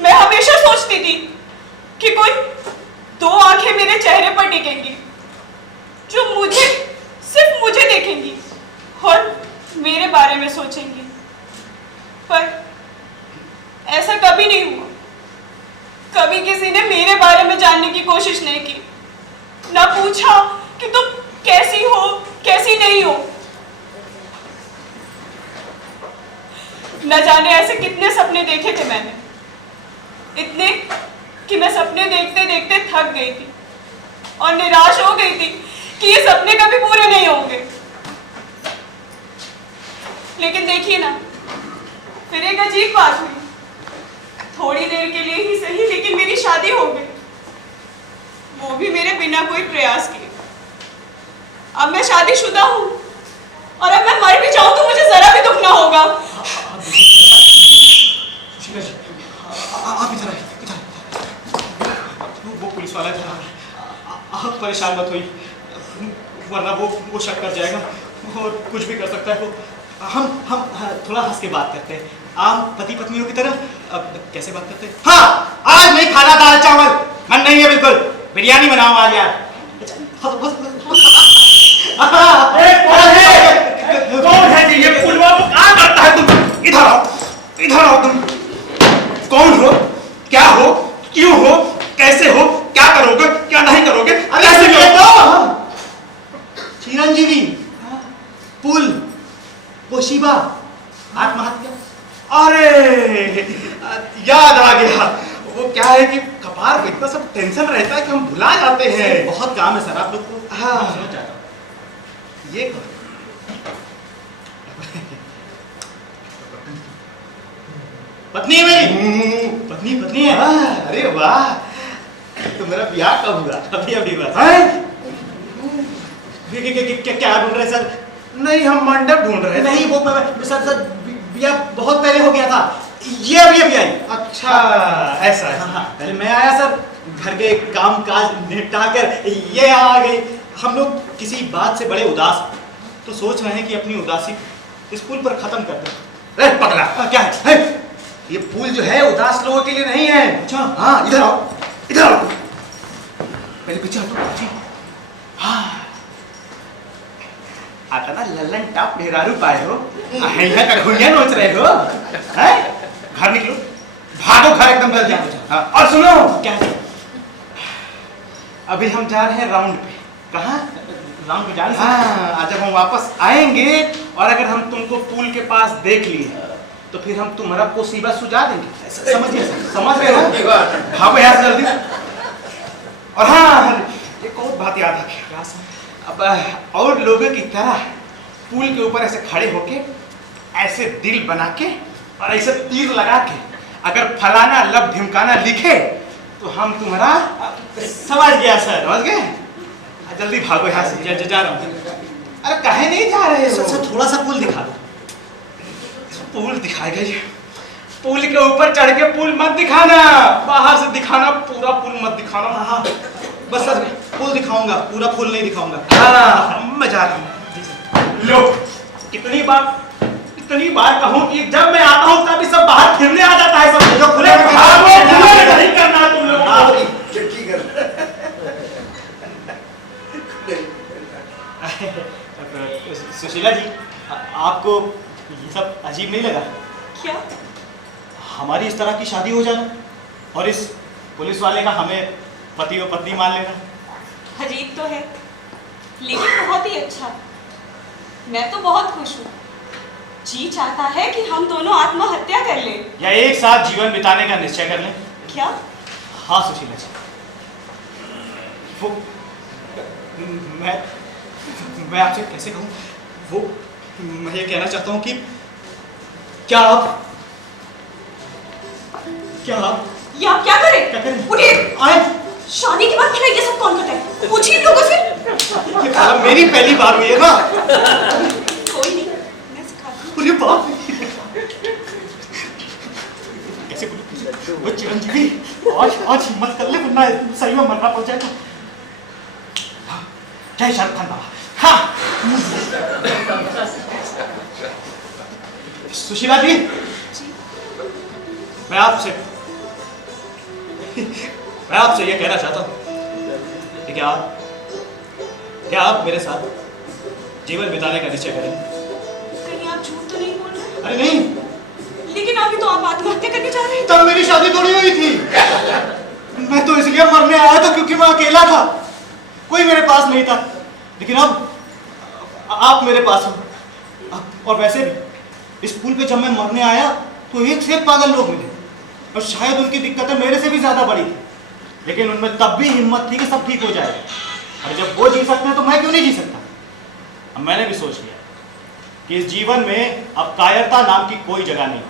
मैं हमेशा सोचती थी कि कोई 2 आंखें मेरे चेहरे पर टिकेंगी, जो मुझे, सिर्फ मुझे देखेंगी और मेरे बारे में सोचेंगी। पर ऐसा कभी नहीं हुआ। कभी किसी ने मेरे बारे में जानने की कोशिश नहीं की, ना पूछा कि तुम कैसी हो, कैसी नहीं हो। न जाने ऐसे कितने सपने देखे थे मैंने, इतने कि मैं सपने देखते देखते थक गई थी और निराश हो गई थी कि ये सपने कभी पूरे नहीं होंगे। लेकिन देखिए ना, फिर एक अजीब बात हुई। थोड़ी देर के लिए ही सही, लेकिन मेरी शादी हो गई, वो भी मेरे बिना कोई प्रयास किए। अब मैं शादीशुदा हूँ और अब मैं मर भी जाऊं तो मुझे जरा भी दुख ना होगा। सुशीला जी, आप इधर आइए, इधर। वो पुलिस वाला था, आप परेशान मत होइए, वरना वो शक कर जाएगा और कुछ भी कर सकता है वो। हम थोड़ा हंस के बात करते हैं, आम पति पत्नियों की तरह। अब कैसे बात करते हैं? हाँ, आज नहीं खाना दाल चावल, मन नहीं है बिल्कुल, बिरयानी बनाओ आज यार। कौन है जी ये पुलवा? क्या करता है तुम? इधर आओ, इधर आओ तुम। कौन हो, क्या हो, क्यों हो, कैसे हो, क्या करोगे, क्या नहीं करोगे? अरे कैसे ये करोगे? चिरंजीवी, पुल, पोशीबा, आत्महत्या। अरे याद आ गया। वो क्या है कि कपार पे इतना सब टेंशन रहता है कि हम भुला जाते हैं। बहुत काम है सर आप लोग को। हाँ। मैं समझ जाता हूँ। ये कौन? पत्नी है मेरी। पत्नी है। अरे वाह, तो मेरा ब्याह कब हुआ? अभी बस। हैं? क्या ढूंढ रहे सर? नहीं, हम मंडप ढूंढ रहे थे। नहीं वो सर बिया बहुत पहले हो गया था, ये अभी आई। अच्छा, ऐसा है। हाँ, पहले मैं आया सर, घर के काम काज निपटा कर ये आ गई। हम लोग किसी बात से बड़े उदास हैं, तो सोच रहे हैं कि अपनी उदासी इस पुल पर खत्म कर दें। अरे पगला, क्या है? ये पुल जो है उदास लोगों के लिए नहीं है। अच्छा। हाँ, इधर आओ, इधर आओ। पहले पीछे हटो, पीछे। हाँ, आता ना लल्लन टॉप ढेरारू पाए हो, अहिया कर हुइया नोच रहे हो, हैं? घर निकलो, भागो घर एकदम जल्दी। हाँ, और सुनो, क्या है? अभी हम जा रहे हैं राउंड पे। कहाँ? राउंड पे जा रहे हैं? हाँ, जब हम वापस आएंगे और अगर हम तुमको पुल के पास देख लिए तो फिर हम तुम्हारा पोसीबा सुझा देंगे। समझ रहे हो? भागो यहाँ से जल्दी। और हाँ, एक और बात याद रखिए। अब और लोगों की तरह पुल के ऊपर ऐसे खड़े होके ऐसे दिल बना के और ऐसे तीर लगा के अगर फलाना लब ढिमकाना लिखे तो हम तुम्हारा समझ गया सर। समझ गए? जल्दी भागो यहाँ से। जा रहा हूँ। अरे कहे नहीं जा रहे हो? सर थोड़ा सा पुल दिखा दो। पुल दिखाएगा ये? पुल के ऊपर चढ़ के पुल मत दिखाना, बाहर से दिखाना, पूरा पुल मत दिखाना। हाँ, बस सर पुल दिखाऊंगा, पूरा पुल नहीं दिखाऊंगा। हाँ, मैं जा रहा हूँ। लो, कितनी बार कहूँ कि जब मैं आता हूँ तभी सब बाहर फिरने आ जाता है सब। जो खुले नहीं करना तुम लोग। सुशीला जी, आपको ये सब अजीब नहीं लगा? क्या? हमारी इस तरह की शादी हो जाना और इस पुलिस वाले का हमें पति और पत्नी मान लेना। अजीब तो है, लेकिन बहुत ही अच्छा। मैं तो बहुत खुश हूँ। जी चाहता है कि हम दोनों आत्महत्या कर लें। या एक साथ जीवन बिताने का निश्चय कर लें। क्या? हाँ सुशीला जी, वो मैं आपसे कैसे कहूँ, वो मैं ये कहना चाहता हूँ कि क्या आप ये आप क्या करें? क्या करें? उठिए। आए। शादी के बाद भला ये सब कौन करता है? पूछिए लोगों से। ये खाना मेरी पहली बार हुई है ना। कोई नहीं, मैं सिखाती हूँ। अरे बाप, कैसे बोलूं? वो चिरंजीवी, आज हिम्मत कर ले वरना सही में मरना पड़ जाएगा। जय शाहरुख खान बाबा। हाँ सुशीला जी, मैं आपसे ये कहना चाहता हूँ कि क्या आप मेरे साथ जीवन बिताने का निश्चय करें? कहीं आप झूठ तो नहीं बोल रहे? अरे नहीं, लेकिन अभी तो आप आत्महत्या करने जा रहे हैं। तब मेरी शादी थोड़ी हुई थी। मैं तो इसलिए मरने आया था क्योंकि मैं अकेला था, कोई मेरे पास नहीं था। लेकिन अब आप मेरे पास हो। और वैसे भी इस पुल पे जब मैं मरने आया तो एक से एक पागल लोग मिले और शायद उनकी दिक्कतें मेरे से भी ज्यादा बड़ी थी, लेकिन उनमें तब भी हिम्मत थी कि सब ठीक हो जाएगा। और जब वो जी सकते हैं तो मैं क्यों नहीं जी सकता? अब मैंने भी सोच लिया कि इस जीवन में अब कायरता नाम की कोई जगह नहीं।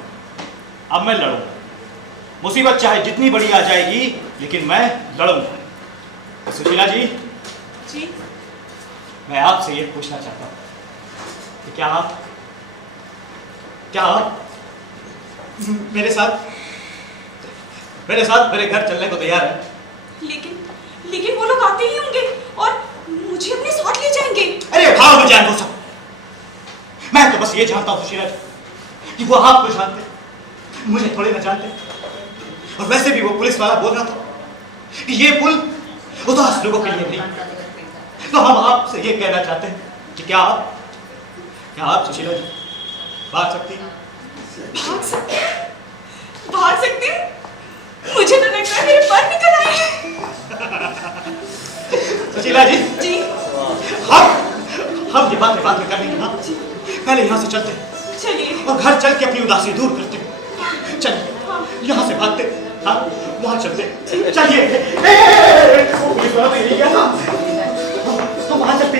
अब मैं लड़ूंगा, मुसीबत चाहे जितनी बड़ी आ जाएगी लेकिन मैं लड़ूंगा। सुशीला जी, जी, मैं आपसे ये पूछना चाहता हूँ क्या आप मेरे साथ मेरे घर चलने को तैयार है? लेकिन वो लोग आते ही होंगे और मुझे अपने साथ ले जाएंगे। अरे भाव में जान दो सब। मैं तो बस ये जानता हूँ सुशीला जी कि वो आपको जानते, मुझे थोड़े ना जानते। और वैसे भी वो पुलिस वाला बोल रहा था कि ये पुल उदास लोगों के लिए नहीं। तो हम आपसे ये कहना चाहते हैं कि क्या आप सुशीला जी भाग सकती हैं? भाग सकती हूँ? मुझे तो लगता है मेरे पर निकल आए हैं। सुशीला जी जी हम ये बात में कर लेंगे। हाँ पहले यहाँ से चलते हैं। चलिए। और घर चल के अपनी उदासी दूर करते हैं। चलिए यहाँ से भागते, हाँ वहाँ चलते। चलिए पुलिस वाला तो यही क्या था, हम वहाँ चलते।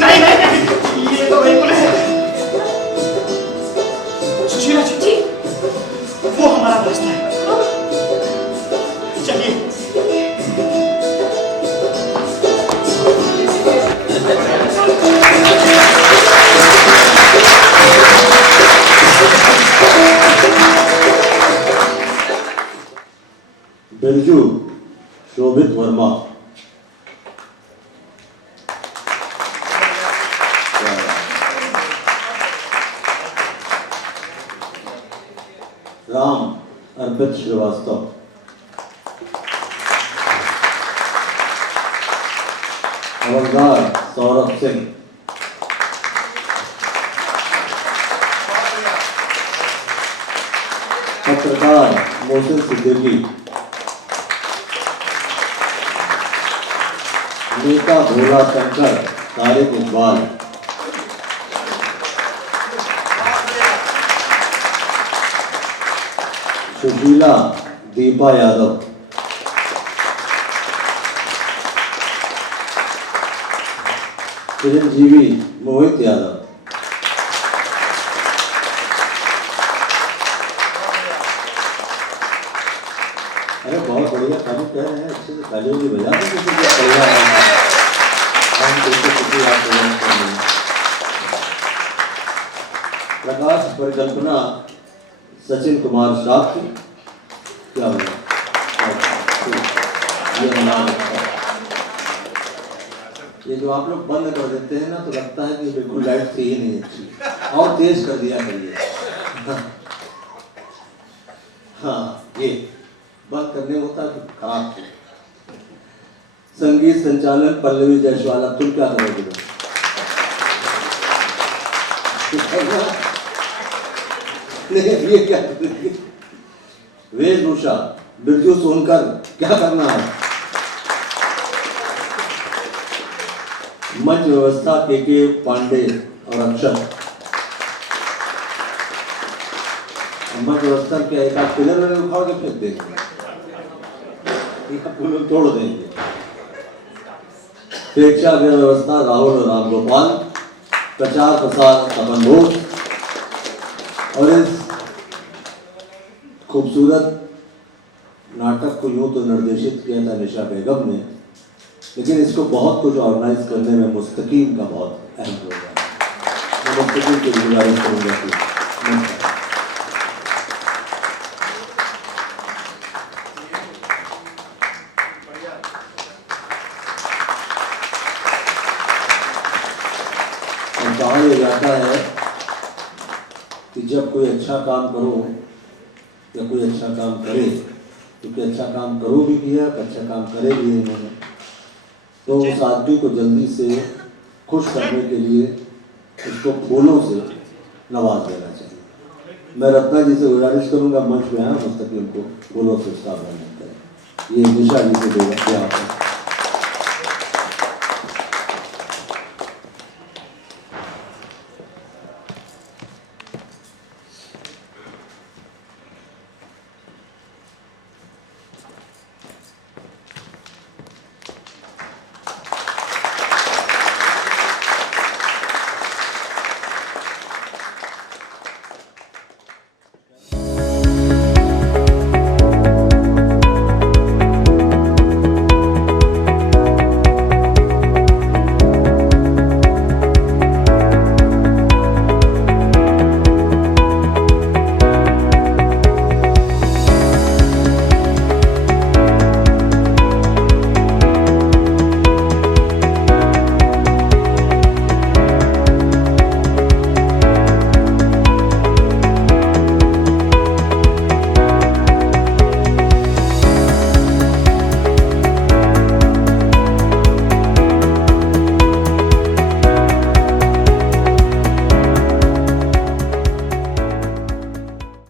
नहीं ये तो वही पुलिस है। सुशीला जी वो हमारा रास्ता है। चलिए। बिरजू शोभित वर्मा। राम अर्पित श्रीवास्तव। हवलदार सौरभ सिंह। पत्रकार मोहसिन सिद्दीकी। नेता भोला शंकर तारिक इकबाल। सुशीला दीपा यादव। चिरंजीवी मोहित यादव। अरे बहुत बढ़िया ताली कह रहे हैं, अच्छे से तालियों की बजा दें किसी का परिवार है। प्रकाश परिकल्पना सचिन कुमार शास्त्री। क्या हुआ? ये जो आप लोग बंद कर देते हैं ना तो लगता है कि बिल्कुल लाइट थी ही नहीं अच्छी, और तेज कर दिया करिए। हाँ ये बंद करने होता है तो खराब। संगीत संचालन पल्लवी जायसवाल। तुम क्या करोगे? ये क्या करोगे? वेशभूषा बिरजू सोनकर। क्या करना है? मंच व्यवस्था के पांडे और अक्षर। मंच व्यवस्था के एक आध पिलर में उखाड़ के फेंक देंगे, तोड़ देंगे। प्रेक्षागृह व्यवस्था राहुल और राम गोपाल। प्रचार प्रसार तपन घोष। और इस खूबसूरत नाटक को यूं तो निर्देशित किया था निशा बेगम ने, लेकिन इसको बहुत कुछ ऑर्गेनाइज करने में मुस्तकीम का बहुत अहम रोल है। मैं मुस्तकीम की गुजारिश करूँगा कि कहा यह जाता है कि जब कोई अच्छा काम करो या कोई अच्छा काम करे, क्योंकि अच्छा काम करो भी किया, अच्छा काम करे भी इन्होंने, तो उस आदमी को जल्दी से खुश करने के लिए उसको फूलों से नवाज देना चाहिए। मैं रत्ना जी से गुजारिश करूंगा मंच में आए मुस्तकीम को फूलों से उसका अभिनंदन करें। ये निशा जी से देगा।